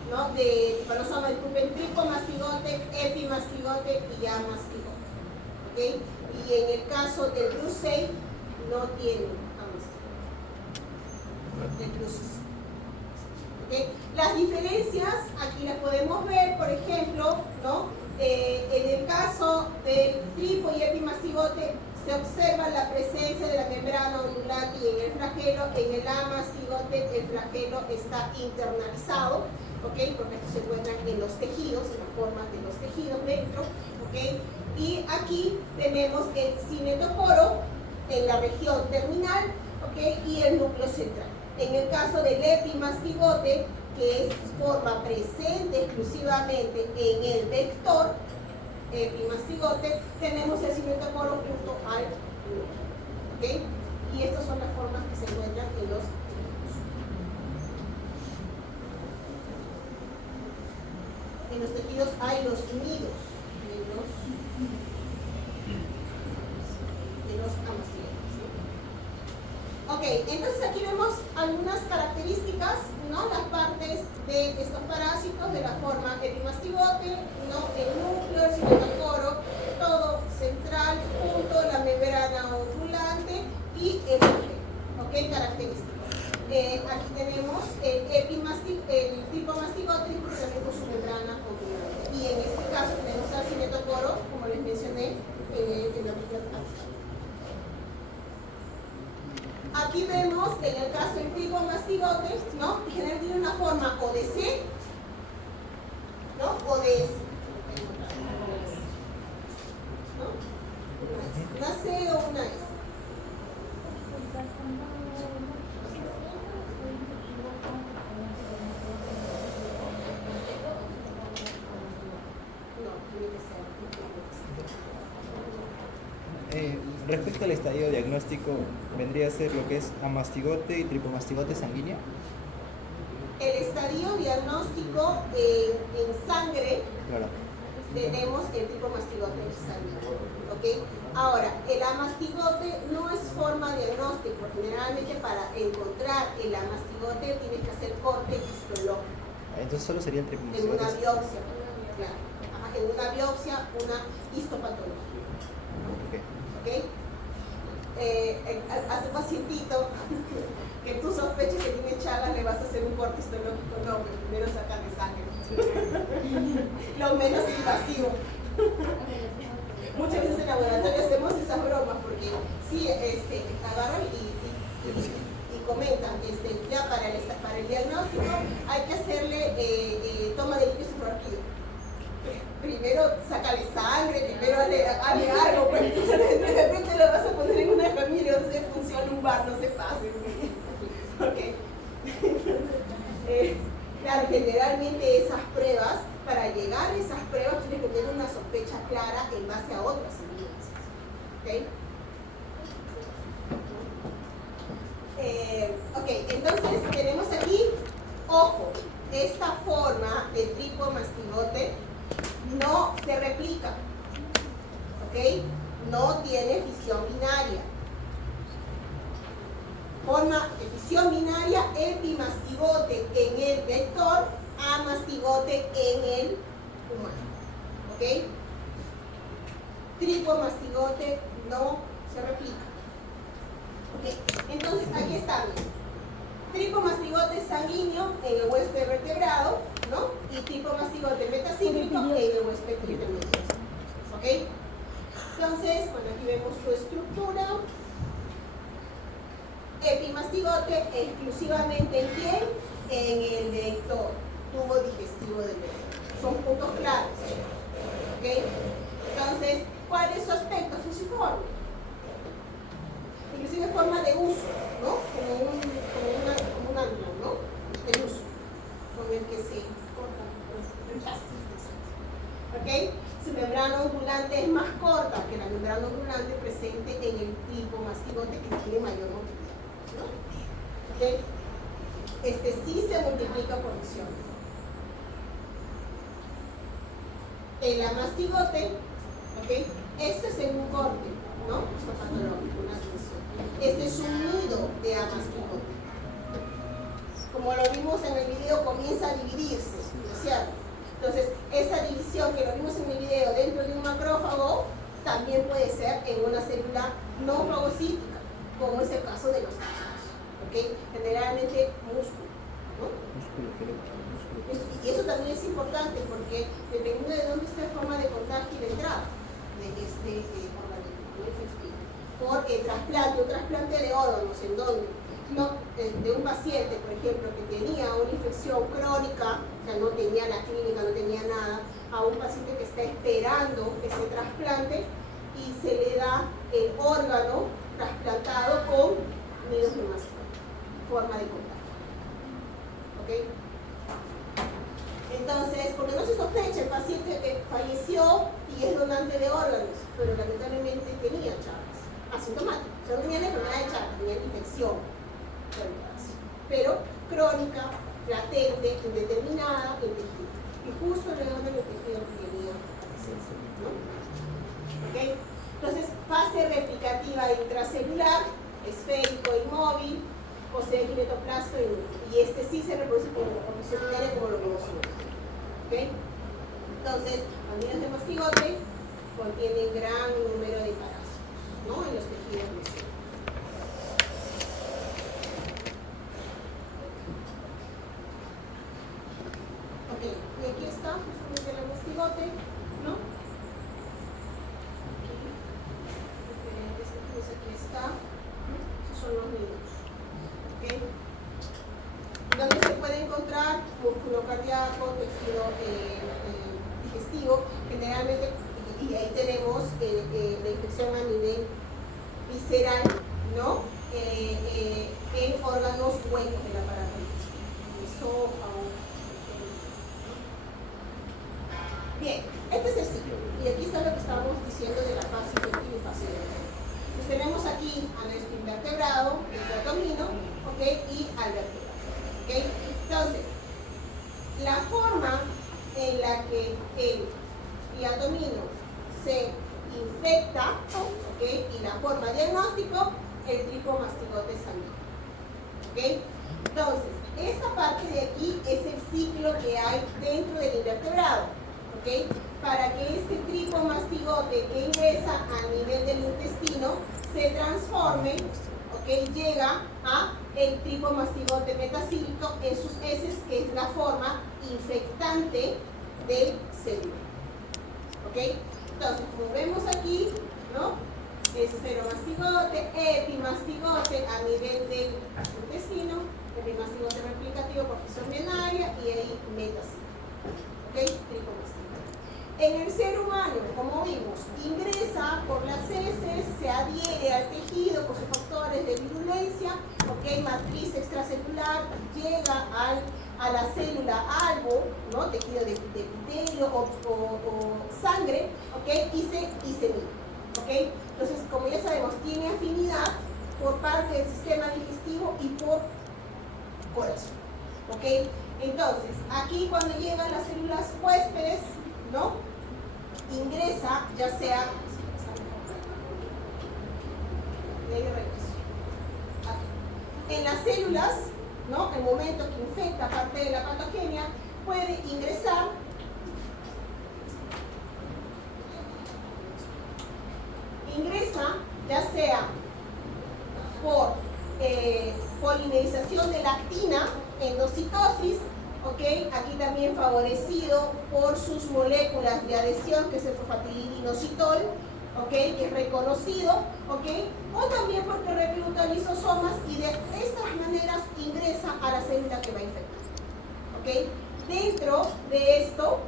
¿no? De Trypanosoma del tripomastigote, epimastigote y amastigote. ¿Ok? Y en el caso del Crucei no tiene de crucis. ¿Okay? Las diferencias aquí las podemos ver, por ejemplo, ¿no? En el caso del tripo y epimastigote se observa la presencia de la membrana ondulante y en el flagelo. En el amastigote el flagelo está internalizado, ¿okay? Porque esto se encuentra en los tejidos, en la forma de los tejidos dentro, ¿okay? Y aquí tenemos el cinetoporo en la región terminal, ¿okay? Y el núcleo central. En el caso del epimastigote, que es forma presente exclusivamente en el vector epimastigote, tenemos el cinetoporo junto al núcleo. ¿Okay? Y estas son las formas que se encuentran en los tejidos. En los tejidos hay los nidos de los amastigotes. Ok, entonces aquí vemos algunas características, ¿no? Las partes de estos parásitos de la forma epimastigote, ¿no? El núcleo, el cinetoporo, todo central, junto la membrana ondulante y el flagelo. Ok, características. Aquí tenemos el tripomastigote y también con su membrana ondulante. Y en este caso tenemos al cinetoporo, como les mencioné, en la región axial. Aquí vemos que en el caso del tripomastigote, ¿no? Generalmente tiene una forma o de C, ¿no? O de S. ¿No? Una C o una S. Respecto al estadio diagnóstico, ¿vendría a ser lo que es amastigote y tripomastigote sanguíneo? El estadio diagnóstico en sangre, Claro. tenemos el tripomastigote sanguíneo, ¿ok? Ahora, el amastigote no es forma diagnóstico. Generalmente para encontrar el amastigote tienes que hacer corte histológico. Entonces solo sería el En tripomastigote. una biopsia, claro. Ajá, en una biopsia, una histopatología. Ok. ¿Ok? A tu pacientito que tú sospeches que tiene Chagas le vas a hacer un corte histológico, no, pero primero sacan de sangre. Lo menos invasivo. Muchas veces en laboratorio hacemos esas bromas porque sí, agarran y comentan, ya para el diagnóstico hay que hacerle toma de líquido cefalorraquídeo. Primero sácale sangre, primero hazle algo, pues de repente lo vas a poner en una familia donde se función lumbar, no se pase. Okay. Claro, generalmente esas pruebas, para llegar a esas pruebas tienes que tener una sospecha clara en base a otras evidencias. ¿Okay? Ok, entonces tenemos aquí, ojo, esta forma de tripomastigote no se replica, ¿ok? No tiene fisión binaria. Forma de fisión binaria, epimastigote en el vector, amastigote en el humano, ¿ok? Tripomastigote no se replica. Ok, entonces aquí está, tripomastigote sanguíneo en el huésped vertebrado, ¿no? Y tripomastigote metacíclico en el huésped intermedio. ¿Ok? Entonces, bueno, aquí vemos su estructura. Epimastigote exclusivamente ¿en quién? En el vector, tubo digestivo del vector. Son puntos claros. ¿Ok? Entonces, ¿cuál es su aspecto fusiforme? Inclusive forma de uso, ¿no? Como un ángulo, ¿no? De uso, con el que se corta el plástico. ¿Ok? Su membrana ondulante es más corta que la membrana ondulante presente en el tripomastigote que tiene mayor motilidad, ¿no? ¿Ok? Este sí se multiplica por fisión. El amastigote, ¿ok? Este es en un corte, ¿no? Esto es patológico, una división. Este es un nido de amastigote. Como lo vimos en el video, comienza a dividirse, ¿no es cierto? Entonces, esa división que lo vimos en el video dentro de un macrófago también puede ser en una célula no fagocítica, como es el caso de los tejidos, ¿ok? Generalmente músculo, ¿no? Y eso también es importante porque dependiendo de dónde está la forma de contagio y de entrada de este organismo, ¿no? Se explica. Por el trasplante, un trasplante de órganos, ¿en dónde? No, de un paciente, por ejemplo, que tenía una infección crónica, o sea, no tenía la clínica, no tenía nada, a un paciente que está esperando ese trasplante y se le da el órgano trasplantado con nidos neumásticos, forma de contagio. ¿Ok? Entonces, porque no se sospecha, el paciente que falleció y es donante de órganos, pero lamentablemente tenía Chagas, asintomático, o sea, no tenía la enfermedad de Chagas, tenía la infección, pero crónica, latente, indeterminada, en tejido. Y justo le dan el tejido que tenía presencia, ¿no? ¿Ok? Entonces, fase replicativa intracelular, esférico inmóvil, posee quimetoplasma y este sí se reproduce por fisión binaria como lo vimos hoy. ¿Ok? Entonces, los nidos de mastigote contienen gran número de parásitos, ¿no? En los tejidos lesionados. Ok, y aquí está justamente el mastigote, ¿no? Diferentes tejidos, aquí está. Estos son los nidos. puede encontrar músculo cardíaco, tejido digestivo, generalmente, y ahí tenemos la infección a nivel visceral, ¿no? En órganos huecos del aparato digesitivo, esófago. Bien, este es el ciclo, y aquí está lo que estábamos diciendo de la fase infectiva y fase de pues tenemos aquí a nuestro invertebrado, el diatomino, ¿ok? Y al vertebrado, ¿ok? Entonces, la forma en la que el diatomino se infecta, ¿ok? Y la forma diagnóstico, el tripomastigote sanguíneo, ¿ok? Entonces, esta parte de aquí es el ciclo que hay dentro del invertebrado, ¿ok? Para que este tripomastigote que ingresa a nivel del intestino se transforme, ¿ok? Llega a el tripomastigote metacílico en sus heces, que es la forma infectante del célula, ¿ok? Entonces, como vemos aquí, ¿no? Esferomastigote, epimastigote a nivel del intestino, epimastigote replicativo por fisión binaria y ahí metacílico, ¿ok? Tripomastigote. En el ser humano, como vimos, ingresa por las heces, se adhiere al tejido por sus factores de virulencia, ¿ok? Matriz extracelular, llega a la célula algo, ¿no? Tejido de epitelio o sangre, ¿ok? Y se mide, ¿ok? Entonces, como ya sabemos, tiene afinidad por parte del sistema digestivo y por corazón, ¿ok? Entonces, aquí cuando llegan las células huéspedes, ¿no? Ingresa, ya sea en las células, ¿no? El momento que infecta parte de la patogenia, puede ingresar ya sea por polimerización de lactina, endocitosis, ¿ok? Aquí también favorecido por sus moléculas de adhesión, que es el fosfatidilinoxitol, ¿ok? Que es reconocido, ¿ok? O también porque recluta lisosomas y de estas maneras ingresa a la célula que va a infectar, ¿ok? Dentro de esto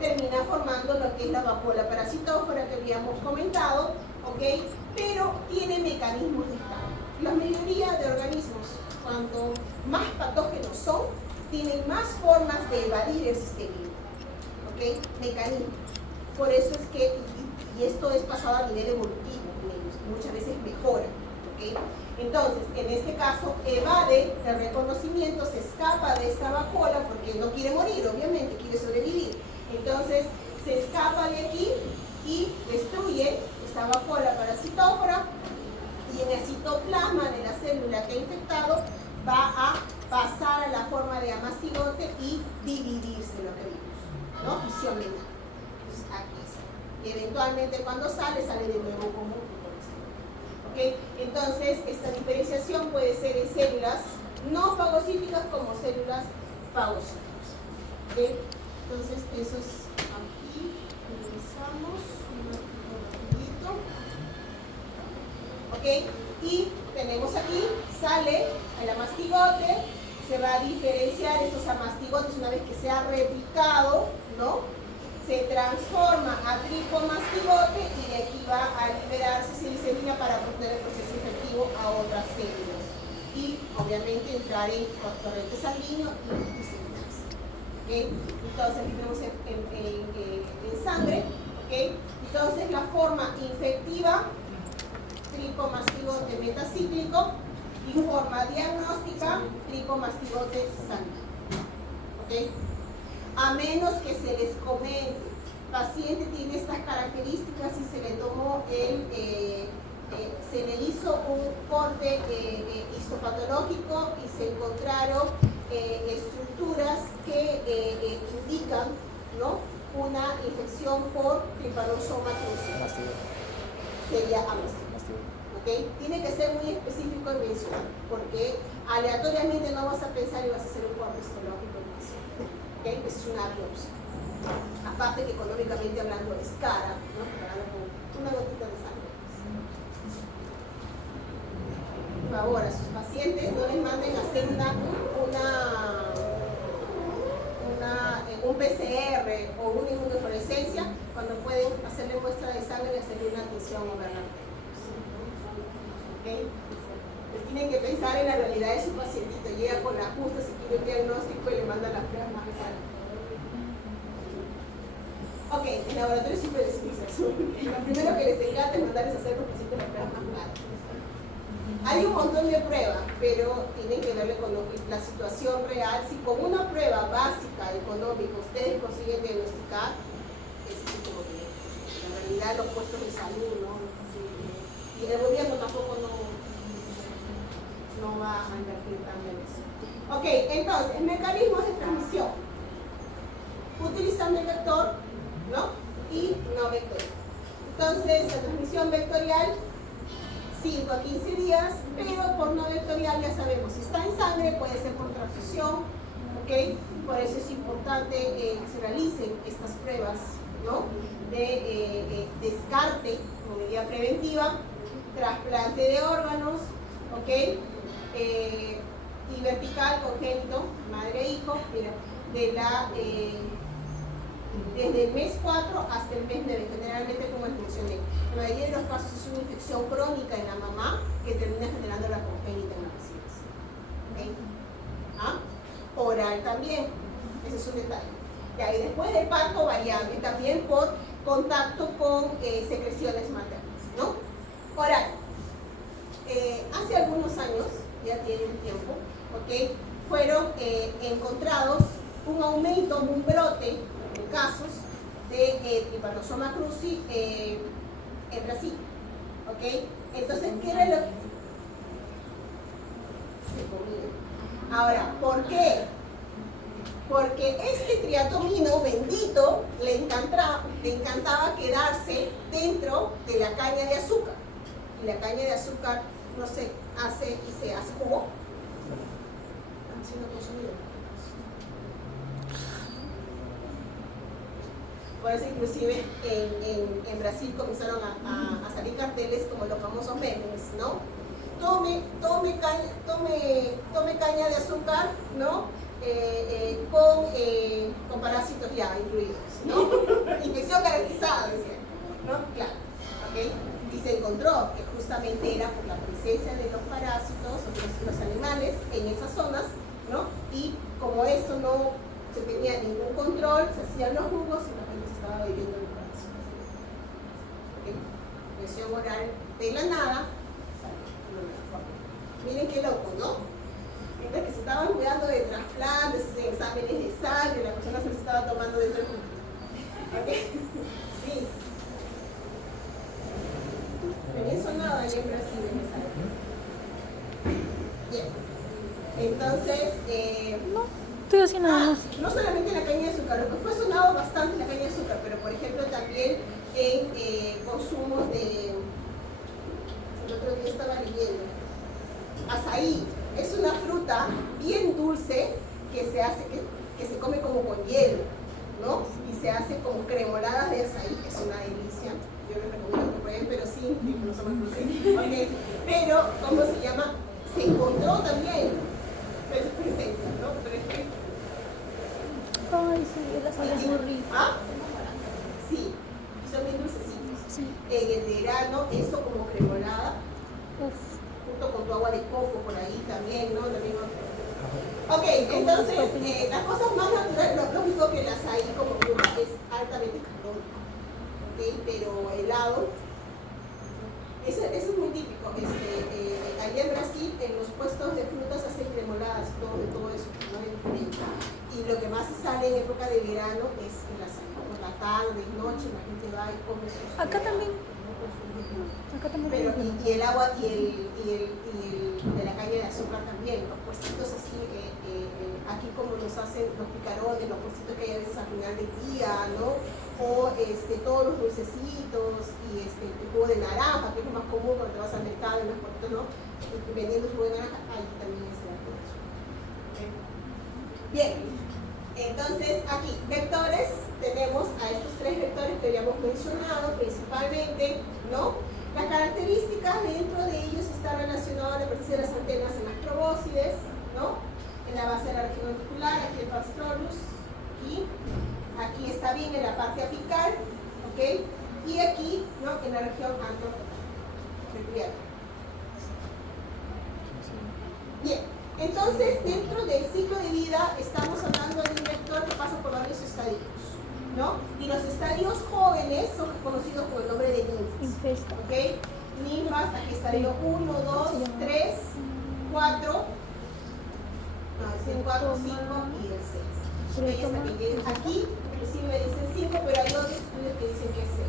termina formando lo que es la vacuola parasitófora que habíamos comentado, ¿ok? Pero tiene mecanismos de escape. La mayoría de organismos, cuanto más patógenos son, tienen más formas de evadir el sistema inmune, ¿ok? Mecanismos. Por eso es que, y esto es pasado a nivel evolutivo, muchas veces mejora, ¿ok? Entonces, en este caso, evade el reconocimiento, se escapa de esta vacuola porque no quiere morir, obviamente, quiere sobrevivir. Entonces, se escapa de aquí y destruye esta vacuola parasitófora, y en el citoplasma de la célula que ha infectado va a pasar a la forma de amastigote y dividirse, lo que vimos, ¿no? Fisión mental. Entonces, aquí está. Y eventualmente cuando sale de nuevo como un ¿ok? Entonces, esta diferenciación puede ser en células no fagocíticas como células fagocíticas, ¿ok? Entonces, eso es aquí. Revisamos un rapidito. ¿Ok? Y tenemos aquí, sale el amastigote, se va a diferenciar estos amastigotes una vez que se ha replicado, ¿no? Se transforma a tripomastigote y de aquí va a liberarse silicerina para proponer el proceso infectivo a otras células. Y obviamente entrar en corriente sanguíneo y diseminarse. ¿Okay? Entonces aquí tenemos en sangre, ¿okay? Entonces la forma infectiva, tripomastigote metacíclico, y forma diagnóstica, tripomastigote sanguíneo. ¿Okay? A menos que se les comente, paciente tiene estas características y se le tomó se le hizo un corte histopatológico y se encontraron estructuras que indican, ¿no? Una infección por Trypanosoma tuberculosis. Sería amastigote. ¿Okay? Tiene que ser muy específico y mencionado, porque aleatoriamente no vas a pensar y vas a hacer un corte histológico. ¿Okay? Eso es una biopsia. Aparte que económicamente hablando es cara, ¿no? Con una gotita de sangre. Por favor, a sus pacientes no les manden a hacer una PCR o una inmunofluorescencia cuando pueden hacerle muestra de sangre y hacerle una tinción o verla. ¿Okay? Pues tienen que pensar en la realidad de su pacientito. Llega con la justa, se quiere un diagnóstico y le manda las pruebas más reales. Ok, en laboratorio siempre de civilización. Lo primero que les encanta es mandarles a hacer los pacientes las pruebas más claras. Hay un montón de pruebas, pero tienen que verle con la situación real. Si con una prueba básica, económica, ustedes consiguen diagnosticar, es como que en realidad los puestos de salud, ¿no? Y el gobierno tampoco no va a invertir también en eso. Ok, entonces, mecanismos de transmisión. Utilizando el vector, ¿no? Y no vectorial. Entonces, la transmisión vectorial, 5 a 15 días, pero por no vectorial ya sabemos, si está en sangre puede ser por transfusión, ¿ok? Por eso es importante que se realicen estas pruebas, ¿no? De descarte como medida preventiva, trasplante de órganos, ¿ok? Y vertical, congénito, madre e hijo, mira, desde el mes 4 hasta el mes 9, generalmente como les mencioné. La mayoría de los casos es una infección crónica en la mamá que termina generando la congénita en la paciente. ¿Okay? ¿Ah? Oral también, ese es un detalle. Y después del parto variable, también por contacto con secreciones maternas, ¿no? Oral. Hace algunos años, ya tiene un tiempo, ¿ok? Fueron encontrados un aumento, un brote de casos de Trypanosoma cruzi en Brasil, ¿ok? Entonces, ¿qué era lo que se comía? Ahora, ¿por qué? Porque este triatomino bendito le encantaba quedarse dentro de la caña de azúcar. Y la caña de azúcar no se hace y se hace jugo. Están siendo consumidos. Por eso inclusive en Brasil comenzaron a salir carteles como los famosos memes, ¿no? Tome caña de azúcar, ¿no? Con parásitos ya incluidos, ¿no? Infección garantizada, decían, ¿no? Claro, ¿ok? Y se encontró que justamente era por la presencia de los parásitos o los animales en esas zonas, ¿no? Y como eso no se tenía ningún control, se hacían los jugos y la gente se estaba bebiendo los parásitos. ¿Okay? Presión oral de la nada, miren qué loco, ¿no? Mientras que se estaban cuidando de trasplantes, de exámenes de sangre, la persona se estaba tomando dentro del jugo. ¿Ok? Sí. También sonado allá en Brasil en esa época. Bien. Entonces, No, estoy haciendo nada más. no solamente la caña de azúcar, lo que fue sonado bastante la caña de azúcar, pero por ejemplo también en consumos de, el otro día estaba leyendo, azaí. Es una fruta bien dulce que se hace, que se come como con hielo, ¿no? Y se hace como cremoladas de azaí, es una delicia. Yo les recomiendo que prueben, pero sí, no somos cruces. Okay. Pero, ¿cómo se llama? Se encontró también presencia, ¿no? Pero es que, Ay, sí, las alas muy ricas. ¿ah? Sí, son bien dulcecitos. Sí. En el verano, eso como cremolada. Uf. Junto con tu agua de coco por ahí también, ¿no? Ok, entonces, las cosas más naturales, lo lógico que el azaí como fruta es altamente calórico, ¿ok? Pero helado, eso es muy típico. Allá en Brasil, en los puestos de frutas hacen cremoladas, todo eso, ¿no? Y lo que más sale en época de verano es el azaí. Por la tarde, noche, la gente va y come sus Acá también. Acá también. Pero, y el agua y el de la caña de azúcar también, los puestitos así, aquí como los hacen los picarones, los puestitos que hay a veces al final del día, ¿no? O todos los dulcecitos y el jugo de naranja, que es lo más común cuando te vas al mercado en los puestos, ¿no? Vendiendo jugo de naranja, ahí también es el azúcar. Bien, entonces aquí, vectores, tenemos a estos tres vectores que habíamos mencionado principalmente, ¿no? Las características dentro de ellos está relacionado a la presencia de las antenas en las probóscides, ¿no? En la base de la región articular, aquí el pastolus, aquí, está bien en la parte apical, ¿ok? Y aquí, ¿no? En la región antropeculiar. Bien, entonces dentro del ciclo de vida estamos hablando de un vector que pasa por varios estadios, ¿no? Y los estadios jóvenes son conocidos por el nombre de ninfas, Infesta. ¿ok? Ninfas, aquí estadio 1, 2, 3, 4, no, es el 4, 5 y el 6. ¿Ok? Hasta que llegues aquí, inclusive me dicen 5, pero hay otros estudios que dicen que es 6,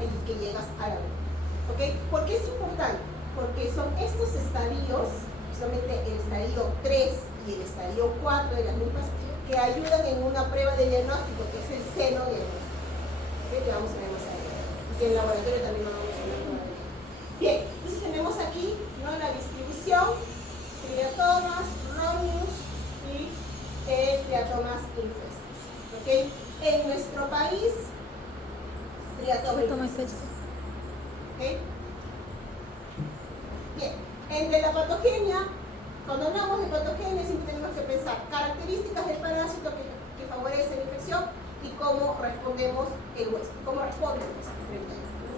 ahí que llegas a la vida. ¿Ok? ¿Por qué es importante? Porque son estos estadios, justamente el estadio 3 y el estadio 4 de las ninfas, que ayudan en una prueba de diagnóstico, que es el seno diagnóstico. ¿Ok? Que vamos a ver más adelante. Y que en el laboratorio también lo vamos a ver todavía. Bien, entonces tenemos aquí, ¿no?, la distribución, triatomas, ronius y triatomas infestas. ¿Ok? En nuestro país, triatoma Toma infestas. infesta. ¿Ok? Bien, entre la patogenia, cuando hablamos de patogenia siempre tenemos que pensar características del parásito que favorecen la infección y cómo respondemos el huésped, cómo responde el huésped,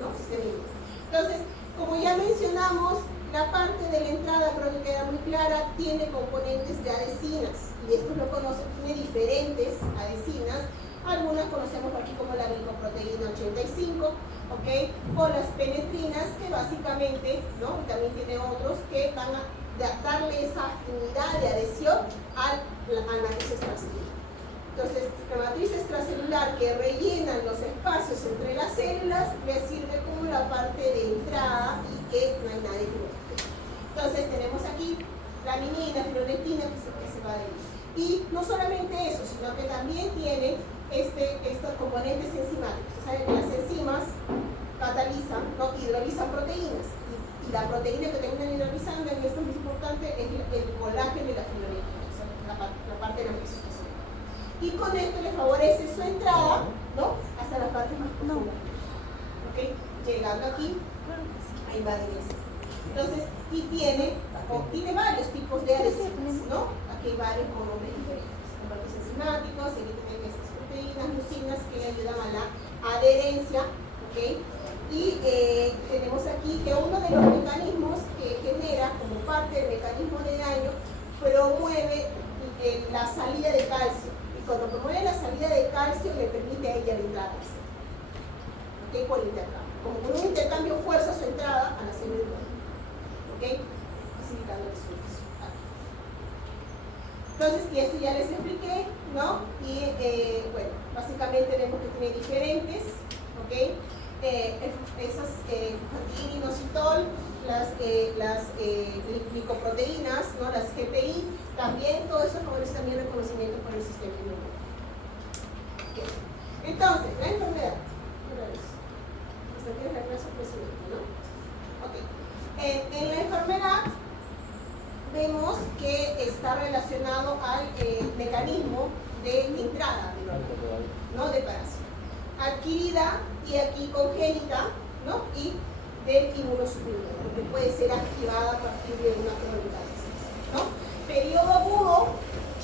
¿no? Sistema inmune. Entonces, como ya mencionamos, la parte de la entrada, creo que queda muy clara, tiene componentes de adhesinas, y esto lo conocen, tiene diferentes adhesinas. Algunas conocemos aquí como la glicoproteína 85, ¿ok? O las penetrinas, que básicamente, ¿no?, también tiene otros que van a darle esa afinidad de adhesión a la matriz extracelular. Entonces, la matriz extracelular que rellenan los espacios entre las células le sirve como la parte de entrada y que no hay nadie que lo toque. Entonces, tenemos aquí laminina, fluoresceína que se va a adherir. Y no solamente eso, sino que también tiene estos componentes enzimáticos. Saben que las enzimas catalizan, ¿no?, hidrolizan proteínas. Y la proteína que terminan hidrolizando, en esto es muy importante, es el colágeno y la fibronetina, o sea, la parte de la matriz extracelular. Y con esto le favorece su entrada, ¿no?, hasta las partes más profundas. ¿Ok? Llegando aquí, a invadir esto. Entonces, y tiene varios tipos de adhesivos, ¿no? Aquí hay varios con nombres diferentes. Componentes enzimáticos, aquí tienen estas proteínas, leucinas que le ayudan a la adherencia, ¿ok? Y tenemos aquí que uno de los mecanismos que genera, como parte del mecanismo de daño, promueve la salida de calcio. Cuando promueve la salida de calcio, le permite a ella la entrada, ¿ok? Por intercambio. Como con un intercambio fuerza su entrada a la célula, ¿ok? Facilitando el suceso. Entonces, y esto ya les expliqué, ¿no? Y bueno, básicamente vemos que tiene diferentes, ¿ok? Esas inositol, las glicoproteínas, ¿no?, las GPI, también todo eso favorece también el reconocimiento por el sistema inmune. Okay. Entonces, la enfermedad. Esta tiene el reverso presidente, ¿no? Ok. En la enfermedad vemos que está relacionado al mecanismo de entrada, ¿no?, de parásito. Adquirida y aquí congénita, ¿no?, y del inmunosuprimido, que puede ser activada a partir de una crónica, ¿no? Periodo agudo,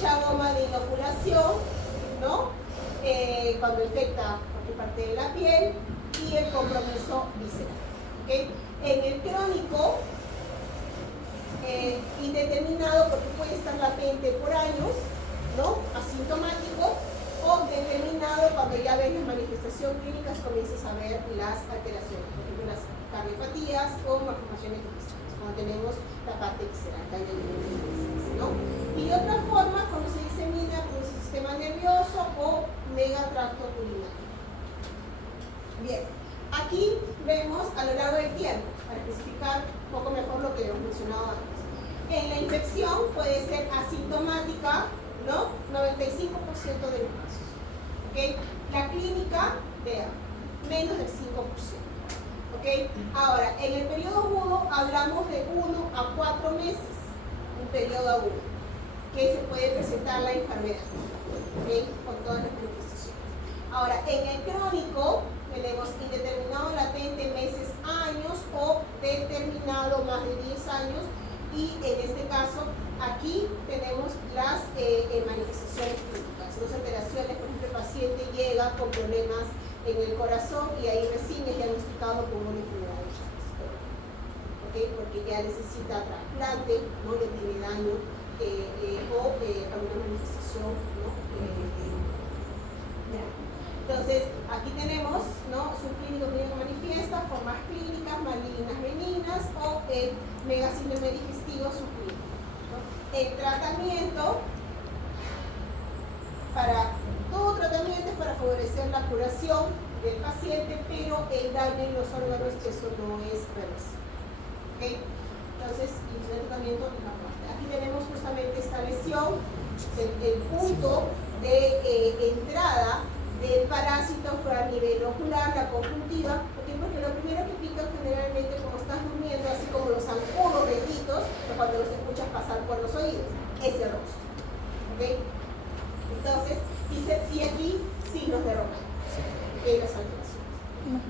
chagoma de inoculación, ¿no?, cuando infecta cualquier parte de la piel, y el compromiso visceral. ¿Okay? En el crónico, indeterminado, porque puede estar latente por años, ¿no?, asintomático, o determinado cuando ya ves las manifestaciones clínicas, comienzas a ver las alteraciones, por ejemplo las cardiopatías o malformaciones viscerales, cuando tenemos la parte visceral, ¿no? Y de otra forma, cuando se disemina por el sistema nervioso o megatracto urinario. Bien, aquí vemos a lo largo del tiempo, para especificar un poco mejor lo que hemos mencionado antes. En la infección puede ser asintomática, ¿no?, 95% de los casos. ¿Okay? La clínica, vean, menos del 5%. ¿Okay? Ahora, en el periodo agudo hablamos de 1 a 4 meses, un periodo agudo, que se puede presentar la enfermedad, ¿okay?, con todas las manifestaciones. Ahora, en el crónico tenemos indeterminado latente meses, años, o determinado más de 10 años, y en este caso aquí tenemos las manifestaciones clínicas, las alteraciones. Por ejemplo, el paciente llega llega con problemas en el corazón y ahí recién es diagnosticado con una enfermedad de Chagas. Porque ya necesita trasplante, ¿no? Le tiene daño o alguna manifestación, ¿no? Ya. Entonces, aquí tenemos, ¿no? Subclínico clínico manifiesta, formas clínicas, malignas benignas o megasíndrome digestivo subclínico, ¿no? El tratamiento, todo tratamiento es para favorecer la curación del paciente, pero el daño en los órganos, eso no es reversible. ¿Okay? Entonces, el tratamiento es la parte. Aquí tenemos justamente esta lesión, el punto de entrada del parásito fue a nivel ocular, la conjuntiva. ¿Por qué? Porque lo primero que pica generalmente como estás durmiendo, así como los zancudos benditos, cuando los escuchas pasar por los oídos, es el rostro. ¿Okay? Entonces, y aquí signos de ropa, en las alteraciones.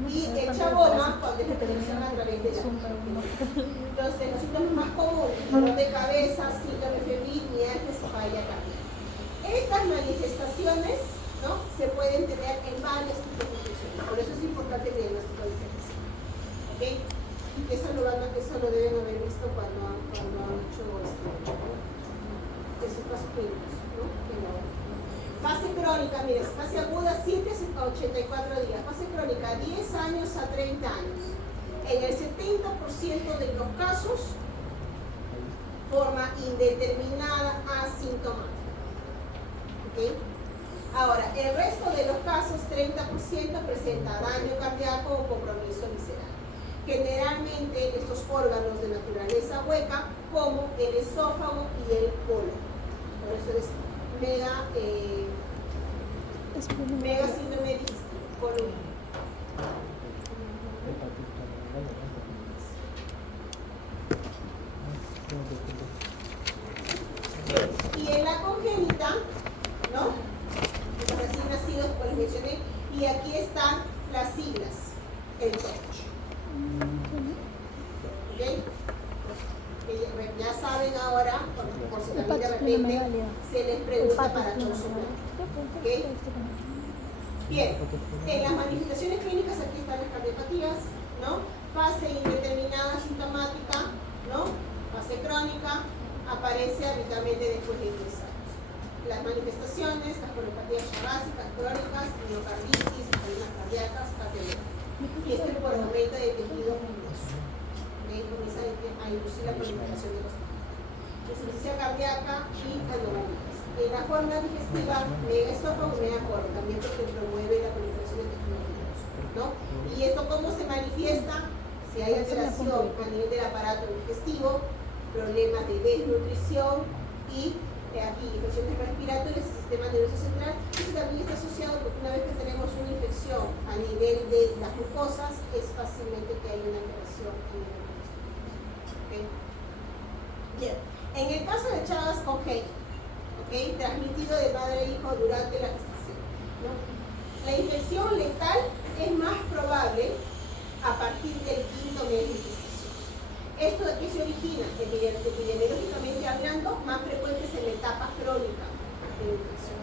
Y el chaboma, cuando es la televisión a través de la. Entonces, los síntomas más comunes, dolor de cabeza, síndrome febril, mialgia, cefalea cardíaca. Estas manifestaciones, ¿no? Se pueden tener en varios tipos de infecciones. Por eso es importante el diagnóstico diferencial. ¿Ok? Eso lo deben haber visto cuando han hecho esos casos clínicos, ¿no? Fase crónica, mira, fase aguda 7 a 84 días, fase crónica 10 años a 30 años. En el 70% de los casos, forma indeterminada asintomática. ¿Okay? Ahora, el resto de los casos, 30% presenta daño cardíaco o compromiso visceral. Generalmente estos órganos de naturaleza hueca, como el esófago y el colon. Por eso es mega síndrome digestivo, colon. Y en la congénita, ¿no? Los recién nacidos, como les mencioné, y aquí están las siglas, el TORCH. ¿Ok? Ya saben ahora, por si también de repente se les pregunta para todos. ¿Okay? Bien, en las manifestaciones clínicas aquí están las cardiopatías, ¿no? Fase indeterminada sintomática, ¿no? Fase crónica, aparece habitualmente después de 10 años. Las manifestaciones, las colopatías chabásicas, crónicas, miocarditis, enfermedades cardíacas, cardiología. Y esto es por aumento de tejido fibroso. Comienza a inducir la proliferación de los tejidos. Insuficiencia cardíaca y anomalias. En la forma digestiva, megaesófago, megacolon, también porque promueve la proliferación de tejido fibroso, ¿no? Y esto cómo se manifiesta, si hay alteración a nivel del aparato digestivo, problemas de desnutrición y aquí infecciones respiratorias, el sistema nervioso central. Eso también está asociado porque una vez que tenemos una infección a nivel de las mucosas, es fácilmente que hay una alteración a nivel digestivo. ¿Okay? Bien, en el caso de Chagas congénito, ¿okay? Transmitido de padre a hijo durante la gestación, ¿no? La infección letal es más probable a partir del 5º mes de gestación. ¿Esto de qué se origina? Epidemiológicamente hablando, más frecuentes en la etapa crónica de la infección.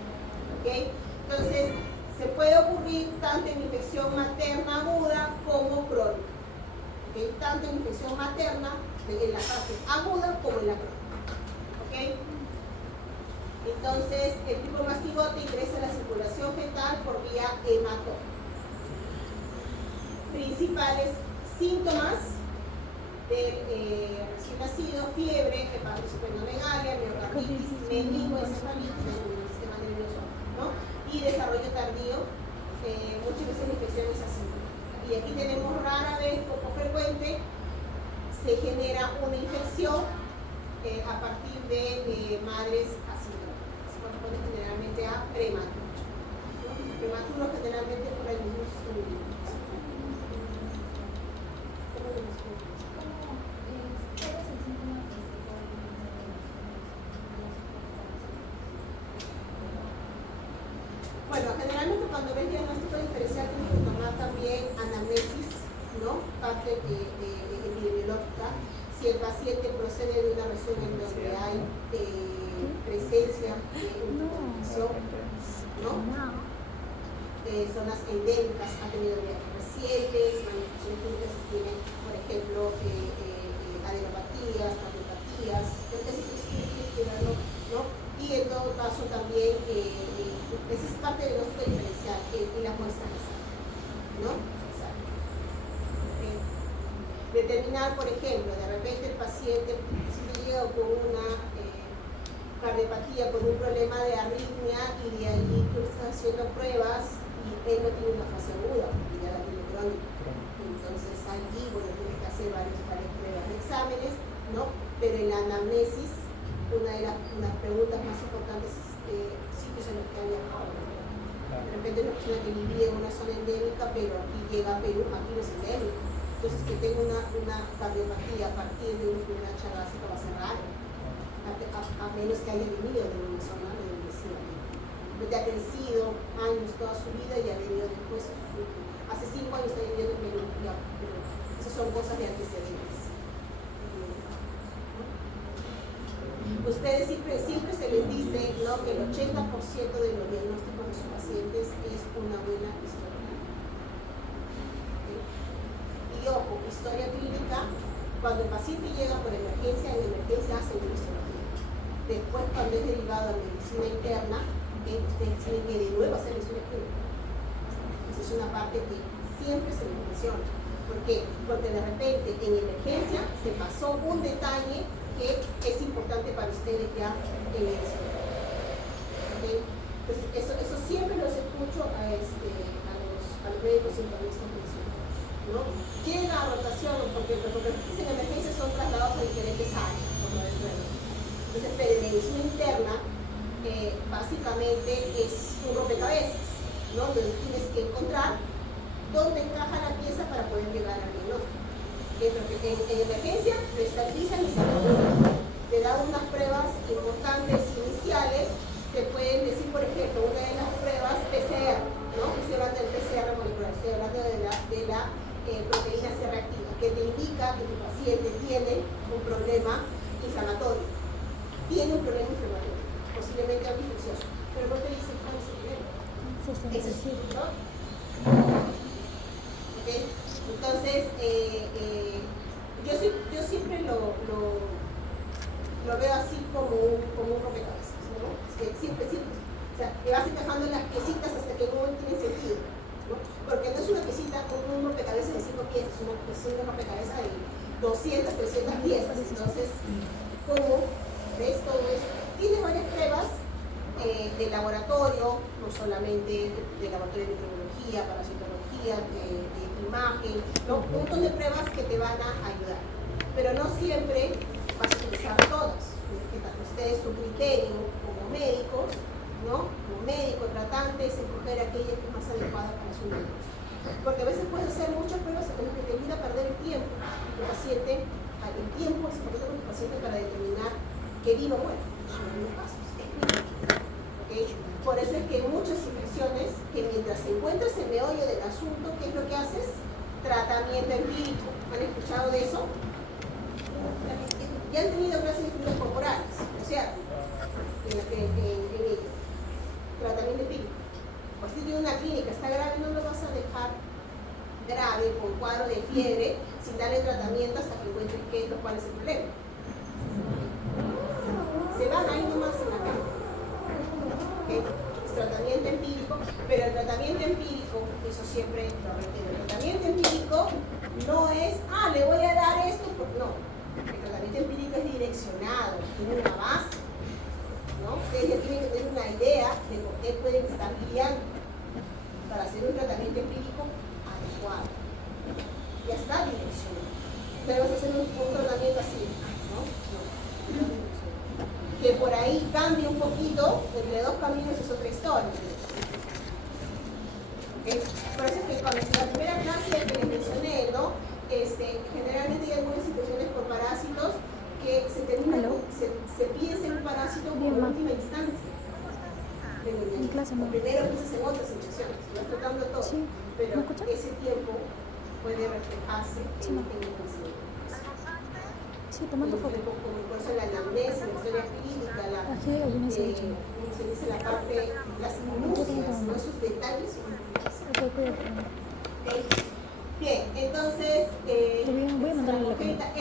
¿Okay? Entonces, se puede ocurrir tanto en infección materna aguda como crónica. ¿Okay? Tanto en infección materna, en la fase aguda, como en la crónica. ¿Okay? Entonces, el tripomastigote ingresa a la circulación fetal por vía hematómica. Principales síntomas del recién nacido: fiebre, hepatosplenomegalia, miocarditis, meningoencefalitis en el sistema nervioso, ¿no? Y desarrollo tardío, muchas veces infecciones asintomáticas. Y aquí tenemos rara vez, poco frecuente, se genera una infección a partir de madres asintomáticas. Se corresponde generalmente a prematuros, ¿no? Prematuros generalmente por algunos minutos. Bueno, generalmente cuando ves diagnóstico diferencial tienes que tomar también anamnesis, ¿no? Parte epidemiológica. Si el paciente procede de una región en donde hay presencia de una infección, ¿no? zonas endémicas, ha tenido viajes recientes, manifestaciones clínicas tienen, por ejemplo, adenopatías, cardiopatías, ¿no? Y en todo caso también, esa es parte de nuestro diferencial y las muestras de sangre, ¿no? Determinar, por ejemplo, de repente el paciente llega con una cardiopatía, con un problema de arritmia y de ahí tú estás haciendo pruebas y él no tiene una fase aguda, porque ya la tiene crónica. Entonces allí, bueno, tienes que hacer varias pruebas de exámenes, ¿no? Pero en la anamnesis, una de las preguntas más importantes es sitios en los que han viajado. De repente una persona que vivía en una zona endémica, pero aquí llega a Perú, aquí no es endémico. Entonces, que tenga una cardiopatía a partir de una fibrilación gástrica va a ser raro, a menos que haya venido de una zona de donde ha crecido años toda su vida y ha venido después, hace 5 años está viviendo en Perú, pero esas son cosas de antecedentes. Ustedes siempre se les dice, ¿no?, que el 80% de los diagnósticos de sus pacientes es una buena historia. Y ojo, historia clínica, cuando el paciente llega por emergencia, en emergencia hace una histología. Después, cuando es derivado a medicina interna, ustedes tienen que de nuevo hacer la historia clínica. Esa es una parte que siempre se les menciona. ¿Por qué? Porque de repente en emergencia se pasó un detalle que es importante para ustedes ya en la historia. ¿Okay? Entonces, eso siempre los escucho a los médicos internistas mencionar, ¿no? Llega a rotación, porque los que en emergencia son trasladados a diferentes áreas, como el duelo. Entonces, pero en medicina interna, básicamente es un rompecabezas, ¿no? Donde tienes que encontrar dónde encaja la pieza para poder llegar al diagnóstico. En emergencia, lo estabilizan y se te dan unas pruebas importantes iniciales que pueden decir, por ejemplo, una de las pruebas PCR, ¿no? Estoy hablando del PCR molecular, estoy hablando de la proteína C reactiva, que te indica que tu paciente tiene un problema inflamatorio. Tiene un problema inflamatorio, posiblemente algo infeccioso, pero no te dice cuál es el problema. Eso es, ¿no? ¿Okay? Entonces, yo siempre lo veo así como un rompecabezas, ¿no? Siempre. O sea, te vas encajando las piecitas hasta que no tiene sentido, ¿no? Porque no es una piecita con un rompecabezas de 5 piezas, es una rompecabezas de 200, 300 piezas. Entonces, ¿cómo ves todo eso? Tienes varias pruebas de laboratorio, no solamente de laboratorio de microbiología, parasitología, de imagen, ¿no? Un montón de pruebas que te van a ayudar, pero no siempre vas a utilizar todas. Ustedes, su criterio como médicos, ¿no? Como médico tratante, es escoger aquella que es más adecuada para su negocio. Porque a veces puedes hacer muchas pruebas en las que te ayuda a perder el tiempo. El paciente, el tiempo es importante con el paciente para determinar que vivo o muere. En algunos casos. ¿Okay? Por eso es que muchas infecciones, que mientras encuentras el meollo del asunto, ¿qué es lo que haces? Tratamiento empírico. ¿Han escuchado de eso? Ya han tenido clases de fluidos corporales, o sea, en ello. Tratamiento empírico. Pues si tiene una clínica, está grave, no lo vas a dejar grave con cuadro de fiebre sin darle tratamiento hasta que encuentres cuál es el problema. Se van ahí nomás en la cama. ¿Okay? Es tratamiento empírico, pero el tratamiento empírico, eso siempre lo reitero, el tratamiento empírico no es, le voy a dar esto, no. El tratamiento empírico es direccionado, tiene una base, ¿no? Ustedes ya tienen que tener una idea de por qué pueden estar guiando para hacer un tratamiento empírico adecuado. Ya está direccionado. Ustedes vas a hacer un tratamiento así, ¿no? Que por ahí cambia un poquito, entre dos caminos es otra historia. ¿Okay? Por eso es que cuando en la primera clase que les mencioné, ¿no? Generalmente hay algunas situaciones por parásitos que se piensa en un parásito como última instancia. Primero piensas en otras situaciones, vas tratando todo, sí. pero ese tiempo puede reflejarse en el conocimiento. Sí. Sí, tomando foto. Como por eso la anamnesis, la historia clínica, la, Aquí hay algunas como se dice, la parte, las minucias, ¿no? Esos detalles. Ok, cuídate. ¿Ok? Bien, entonces, Voy a mandarle la comida.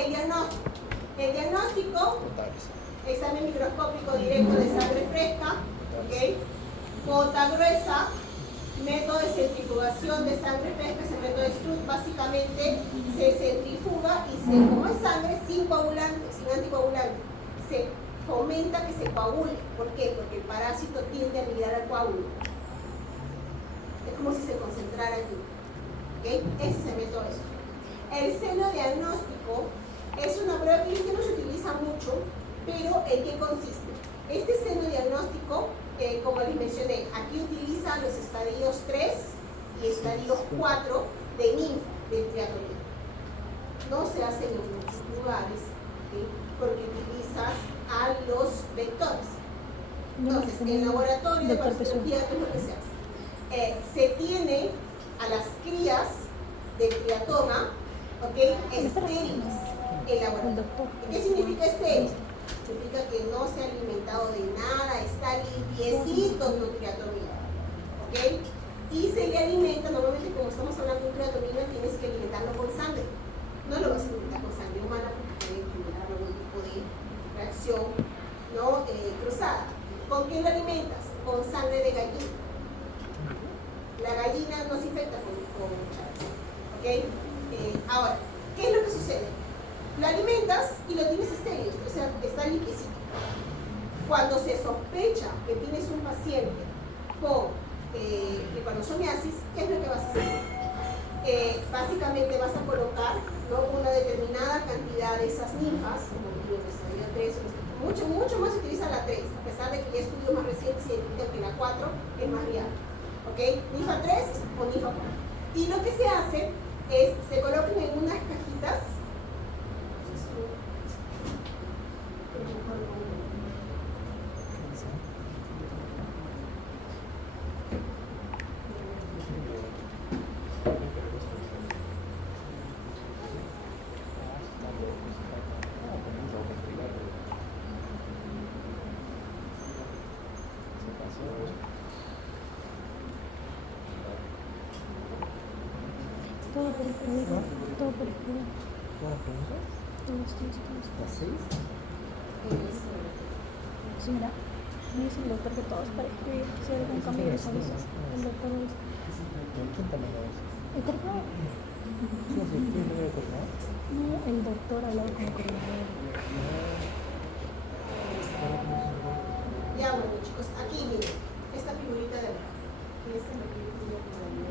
el diagnóstico, Totales. examen microscópico directo de sangre fresca, ¿ok? Gota gruesa, método de centrifugación de sangre fresca, ese método de Struth, básicamente se centrifuga y como es sangre sin coagulante, sin anticoagulante, se fomenta que se coagule. ¿Por qué? Porque el parásito tiende a migrar al coágulo. Es como si se concentrara aquí. ¿Okay? Ese es el método de Struth. El seno diagnóstico es una prueba clínica que no se utiliza mucho, pero ¿en qué consiste? Este seno diagnóstico, como les mencioné, aquí utiliza los estadios 3 y estadios 4 de ninfa, del triatomina. No se hace en muchos lugares, ¿okay? Porque utilizas a los vectores. Entonces, en el laboratorio de parasitología, ¿qué es lo que se hace? Se tiene a las crías del triatoma, ¿okay? Estériles en laboratorio. ¿Qué significa estéril? Significa que no se ha alimentado de nada, está limpiecito tu triatomina, ¿ok? Y se le alimenta, normalmente como estamos hablando de un triatomina, tienes que alimentarlo con sangre. No lo vas a alimentar con sangre humana porque puede generar algún tipo de reacción, ¿no? Cruzada. ¿Con qué lo alimentas? Con sangre de gallina. La gallina no se infecta con muchachos, ¿ok? Ahora, ¿qué es lo que sucede? Lo alimentas y lo tienes estéril, o sea, está limpiecito. Cuando se sospecha que tienes un paciente con tripanosomiasis, ¿qué es lo que vas a hacer? Básicamente vas a colocar, ¿no? Una determinada cantidad de esas ninfas, como digo, que sería 3, mucho más se utiliza la 3, a pesar de que ya estudios más recientes se indican que la 4 es más viable. ¿Ok? Ninfa 3 o ninfa 4. Y lo que se hace es, se colocan en unas cajitas. Todo por escribir. Todo por escribir. Todo. ¿Las 6? Sí, mira. Me dice el doctor que todo es para escribir. Si hay algún cambio de salud. El doctor dice. ¿Quién también lo hace? ¿El coordinador? ¿Quién es el coordinador? No, el doctor ha hablado con el coordinador. Ya bueno chicos, aquí miren, esta figurita de acá. Y esta es la que yo tengo por ahí.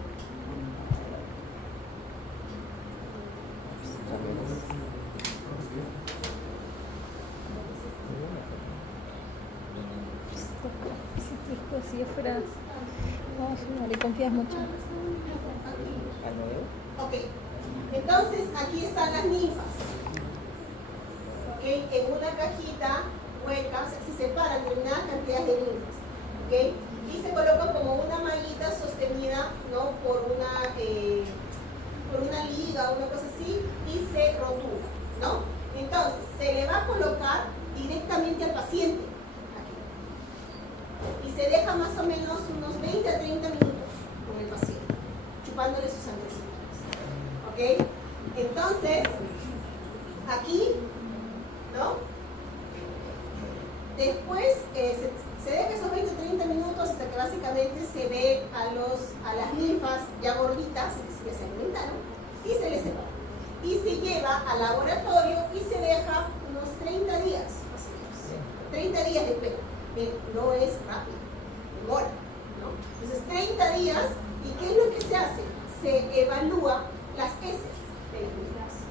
Si yo fuera. No, sí, le confías mucho. ¿Al nuevo? Ok, entonces aquí están las ninfas. Ok, en una cajita hueca se separan determinadas cantidades de ninfas. Ok, y se colocan como una mallita sostenida, ¿no? por una liga, una cosa así, y se rotula, ¿no? Entonces, se le va a colocar directamente al paciente. Y se deja más o menos unos 20 a 30 minutos con el paciente, chupándole sus sangrecillas. ¿Ok? Entonces, aquí, ¿no? Después se deja esos 20 a 30 minutos hasta que básicamente se ve a las ninfas ya gorditas, es decir, que se alimentaron, y se les separa. Y se lleva al laboratorio y se deja unos 30 días, más o menos. 30 días de espera. No es rápido, demora, ¿no? Entonces 30 días, ¿y qué es lo que se hace? Se evalúa las heces de las ninfas.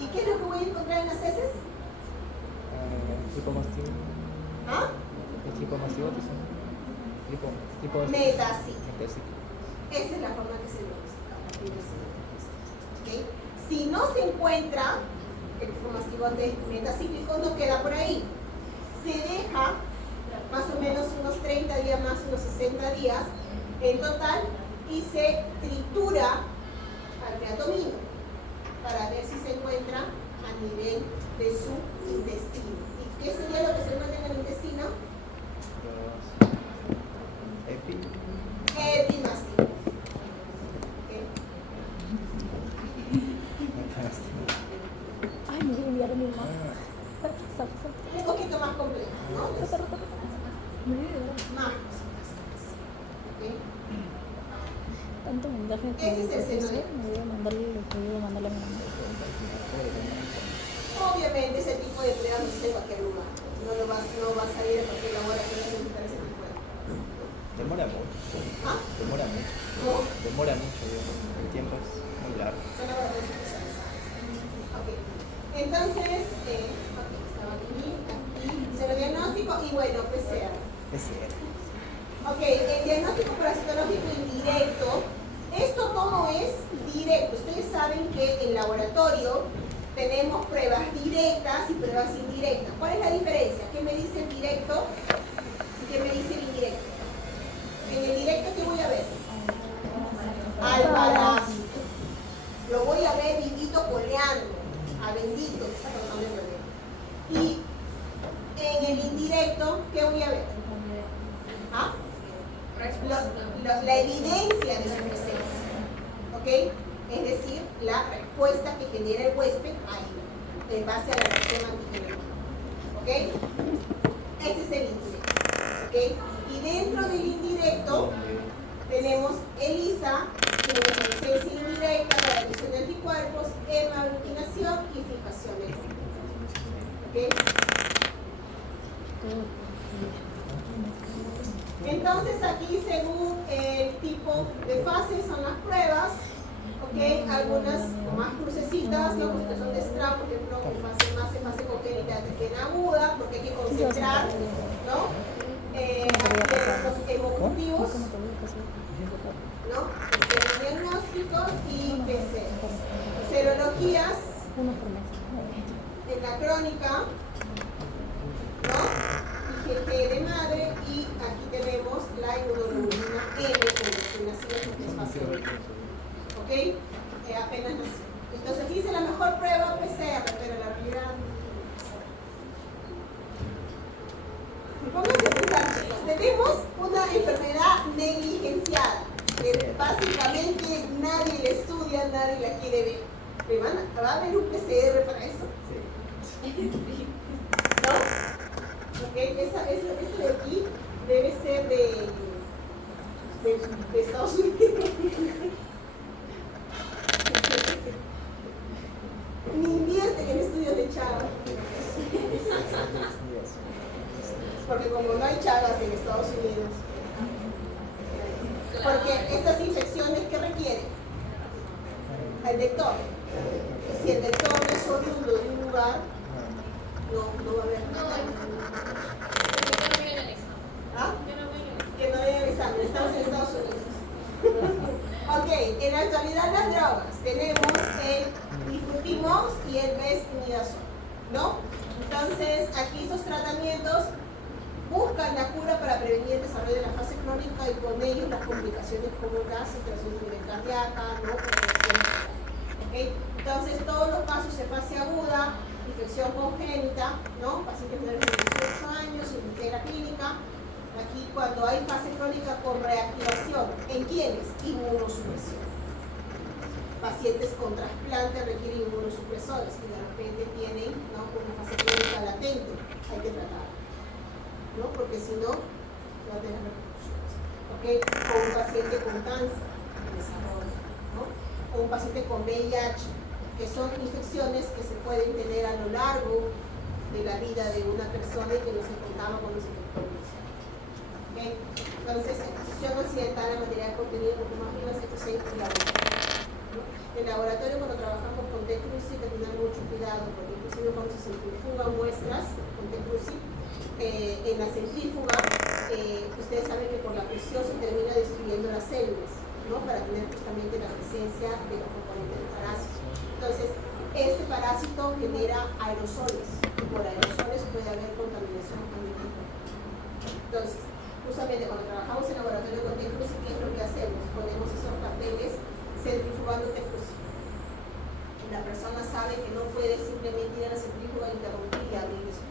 ¿Y qué es lo que voy a encontrar en las heces? Tripomastigote. ¿Ah? ¿El tripomastigote son? Metaciclo. Metaciclo. Esa es la forma que se diagnostica a partir del seno diagnóstico. ¿Okay? Si no se encuentra el tripomastigote metacíclico, no queda por ahí. Se deja más o menos unos 30 días más, unos 60 días en total, y se tritura al triatomino para ver si se encuentra a nivel de su intestino. ¿Y qué sería lo que se encuentra en el intestino? Los epi. Epimastigos. ¿Ok? Ay, me voy a enviar a mi mamá. Ah, Un poquito más complejo, ¿no? Me voy a Más cositas. ¿Ok? tanto mensaje que Ese es el seno de- me voy a mandarle lo que voy a mandarle a mi mamá. Obviamente ese tipo de pruebas no se hace en cualquier lugar. No vas a ir a cualquier laboratorio a solicitar ese tipo de pruebas. demora mucho. ¿Ah? Demora mucho. ¿No? Demora mucho, el tiempo es muy largo. Son laboratorios especializados. Ok. Entonces, ok, estaba aquí, serodiagnóstico y bueno, PCR. Es cierto. Ok, el diagnóstico parasitológico indirecto, esto todo es directo. Ustedes saben que en laboratorio tenemos pruebas directas y pruebas indirectas. ¿Cuál es la diferencia? ¿Qué me dice el directo y qué me dice el indirecto? En el directo, ¿qué voy a ver? Al parásito. Lo voy a ver vivito coleando, a bendito, que está tratando de perder. Y en el indirecto, ¿qué voy a ver? ¿Ah? La evidencia de su presencia, ¿ok? Es decir, la respuesta que genera el huésped ahí, en base a la reacción antigénica, ¿ok? Ese es el indirecto, ¿ok? Y dentro del indirecto tenemos ELISA, que es presencia indirecta para la emisión de anticuerpos, hemaglutinación y fijación de ¿ok? Entonces aquí según el tipo de fase son las pruebas, ¿ok? Algunas con más crucecitas, ¿no? Pues que son de Strauss, por ejemplo, fase congénita de aguda, porque hay que concentrar, ¿no? Los hemocultivos, ¿no? Serodiagnósticos y PCR. Serologías Uno por mes. en la crónica, ¿no? IgG de madre y aquí tenemos la inmunoglobulina M como recién nacida porque es fase 1. ¿Ok? Apenas nació. Entonces aquí dice la mejor prueba PCR, pero la realidad. Pónganse a pensar, chicos. Tenemos una enfermedad negligenciada que básicamente nadie la estudia, nadie la quiere ver. ¿Me va a haber un PCR para eso? ¿No? Ok, ese de aquí debe ser de Estados Unidos. Ni invierten en estudios de Chagas. Porque como no hay Chagas en Estados Unidos. Porque estas infecciones, ¿qué requieren? El vector. Y si el vector no es oriundo de un lugar, no va a haber nada. ¿Ah? Que no vayan al examen, estamos en Estados Unidos. Ok, en la actualidad las drogas, tenemos el diflutimos y el bestimidazol, ¿no? Entonces, aquí esos tratamientos buscan la cura para prevenir el desarrollo de la fase crónica y con ellos las complicaciones como la situación de nivel cardíaca, ¿no? ¿Okay? Entonces, todos los casos de fase aguda, infección congénita, ¿no? Pacientes menores de 18 años, entera clínica. Aquí cuando hay fase crónica con reactivación, ¿en quiénes? Inmunosupresión. Pacientes con trasplante requieren inmunosupresores y de repente tienen, ¿no? Una fase crónica latente, hay que tratarla, ¿no? Porque si no, va a tener repercusiones. ¿Ok? O un paciente con cáncer en desarrollo, ¿no? O un paciente con VIH, que son infecciones que se pueden tener a lo largo de la vida de una persona y que no se contaba con los infectores. ¿Okay? Entonces, exposición accidental a material contenido por más es en laboratorio. ¿No? En laboratorio, cuando trabajamos con T-Cruci, hay que tener mucho cuidado, porque inclusive cuando se centrifugan muestras con T-Cruci, en la centrífuga, ustedes saben que por la presión se termina destruyendo las células, ¿no? Para tener justamente la presencia de los componentes del parásito. Entonces, este parásito genera aerosoles, y por aerosoles puede haber contaminación ambiental. Entonces, justamente cuando trabajamos en laboratorio con T-Cruci, ¿qué es lo que hacemos? Ponemos esos papeles centrifugando T-Cruci. ¿Ok? la persona sabe que no puede simplemente ir a la centrífuga, interrumpir y abrir eso.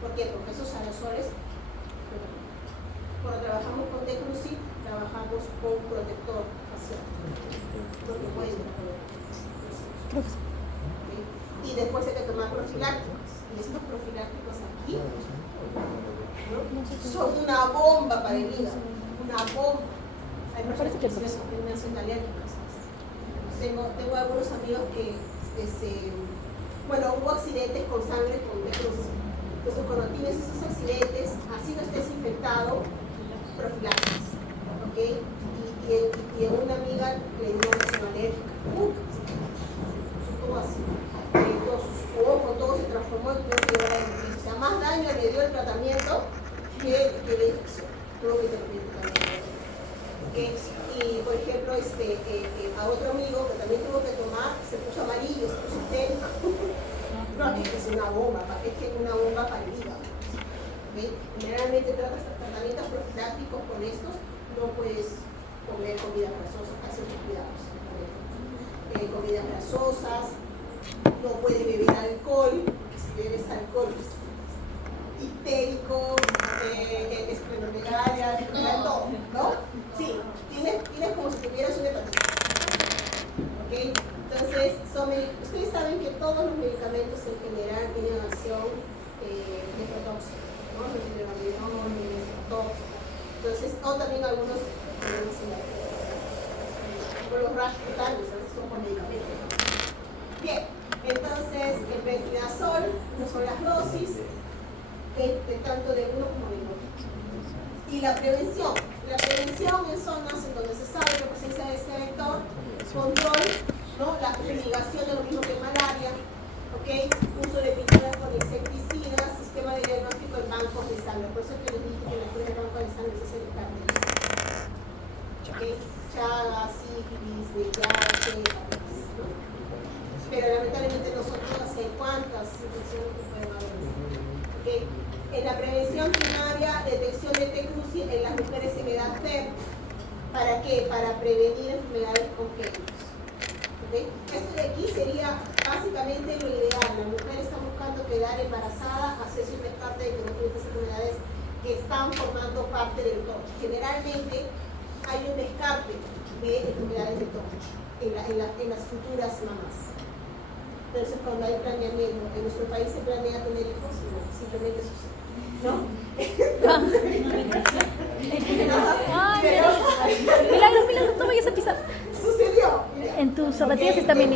¿Por qué? Porque esos aerosoles, cuando trabajamos con Declusive, trabajamos con protector facial, porque pueden y después hay que tomar profilácticos. Y estos profilácticos aquí, ¿no? Son una bomba para el hígado, una bomba. Hay personas que son alérgicas. Tengo algunos amigos que hubo accidentes con sangre con Declusive. Entonces cuando tienes esos accidentes, así no estés infectado, profilaxis, ¿ok? Y a una amiga le dio una reacción alérgica. Todo así. Todo su ojo, todo se transformó en o sea, más daño le dio el tratamiento que la infección. Tuvo que interrumpir el tratamiento. ¿Okay? Y por ejemplo, a otro amigo que también tuvo que tomar, se puso amarillo, se puso histérico. No, es que es una bomba para el hígado. ¿Okay? Generalmente tratas tratamientos profilácticos con estos, no puedes comer comidas grasosas, haz ciertos cuidados. Comidas grasosas, no puedes beber alcohol, porque si bebes alcohol es histérico, esplenomegalia, todo, ¿no? Sí, tienes como si tuvieras una hepatitis. ¿Ok? Entonces, ustedes saben que todos los medicamentos en general tienen acción nefrotóxica, ¿no? No tienen nefrotóxica. Entonces, o también algunos por los rash cutáneos, a veces son por medicamentos. Bien, entonces el metronidazol no son las dosis, de tanto de uno como de otro. Y la prevención en zonas en donde se sabe la presencia de este vector, control, ¿no? La fumigación de lo mismo que malaria, ¿okay? Uso de pinturas con insecticidas, sistema de diagnóstico en bancos de sangre. Por eso que les dije que después del banco de sangre se hace el cambio. ¿Okay? Chagas, sífilis, VIH, ¿no? Pero lamentablemente nosotros no sé cuántas infecciones que pueden haber. ¿Okay? En la prevención primaria, detección de Declusive en las mujeres en edad fértil. ¿Para qué? Para prevenir enfermedades congénitas. ¿Okay? Esto de aquí sería básicamente lo ideal. La mujer está buscando quedar embarazada, hacerse un descarte de que no tiene estas enfermedades que están formando parte del TOC. Generalmente hay un descarte de enfermedades de TOC en las futuras mamás. Entonces, cuando hay planeamiento, en nuestro país se planea tener hijos, no, simplemente sucede, ¿no? Milagro, toma esa pizza. Sucedió. En tus zapatillas está mi niño.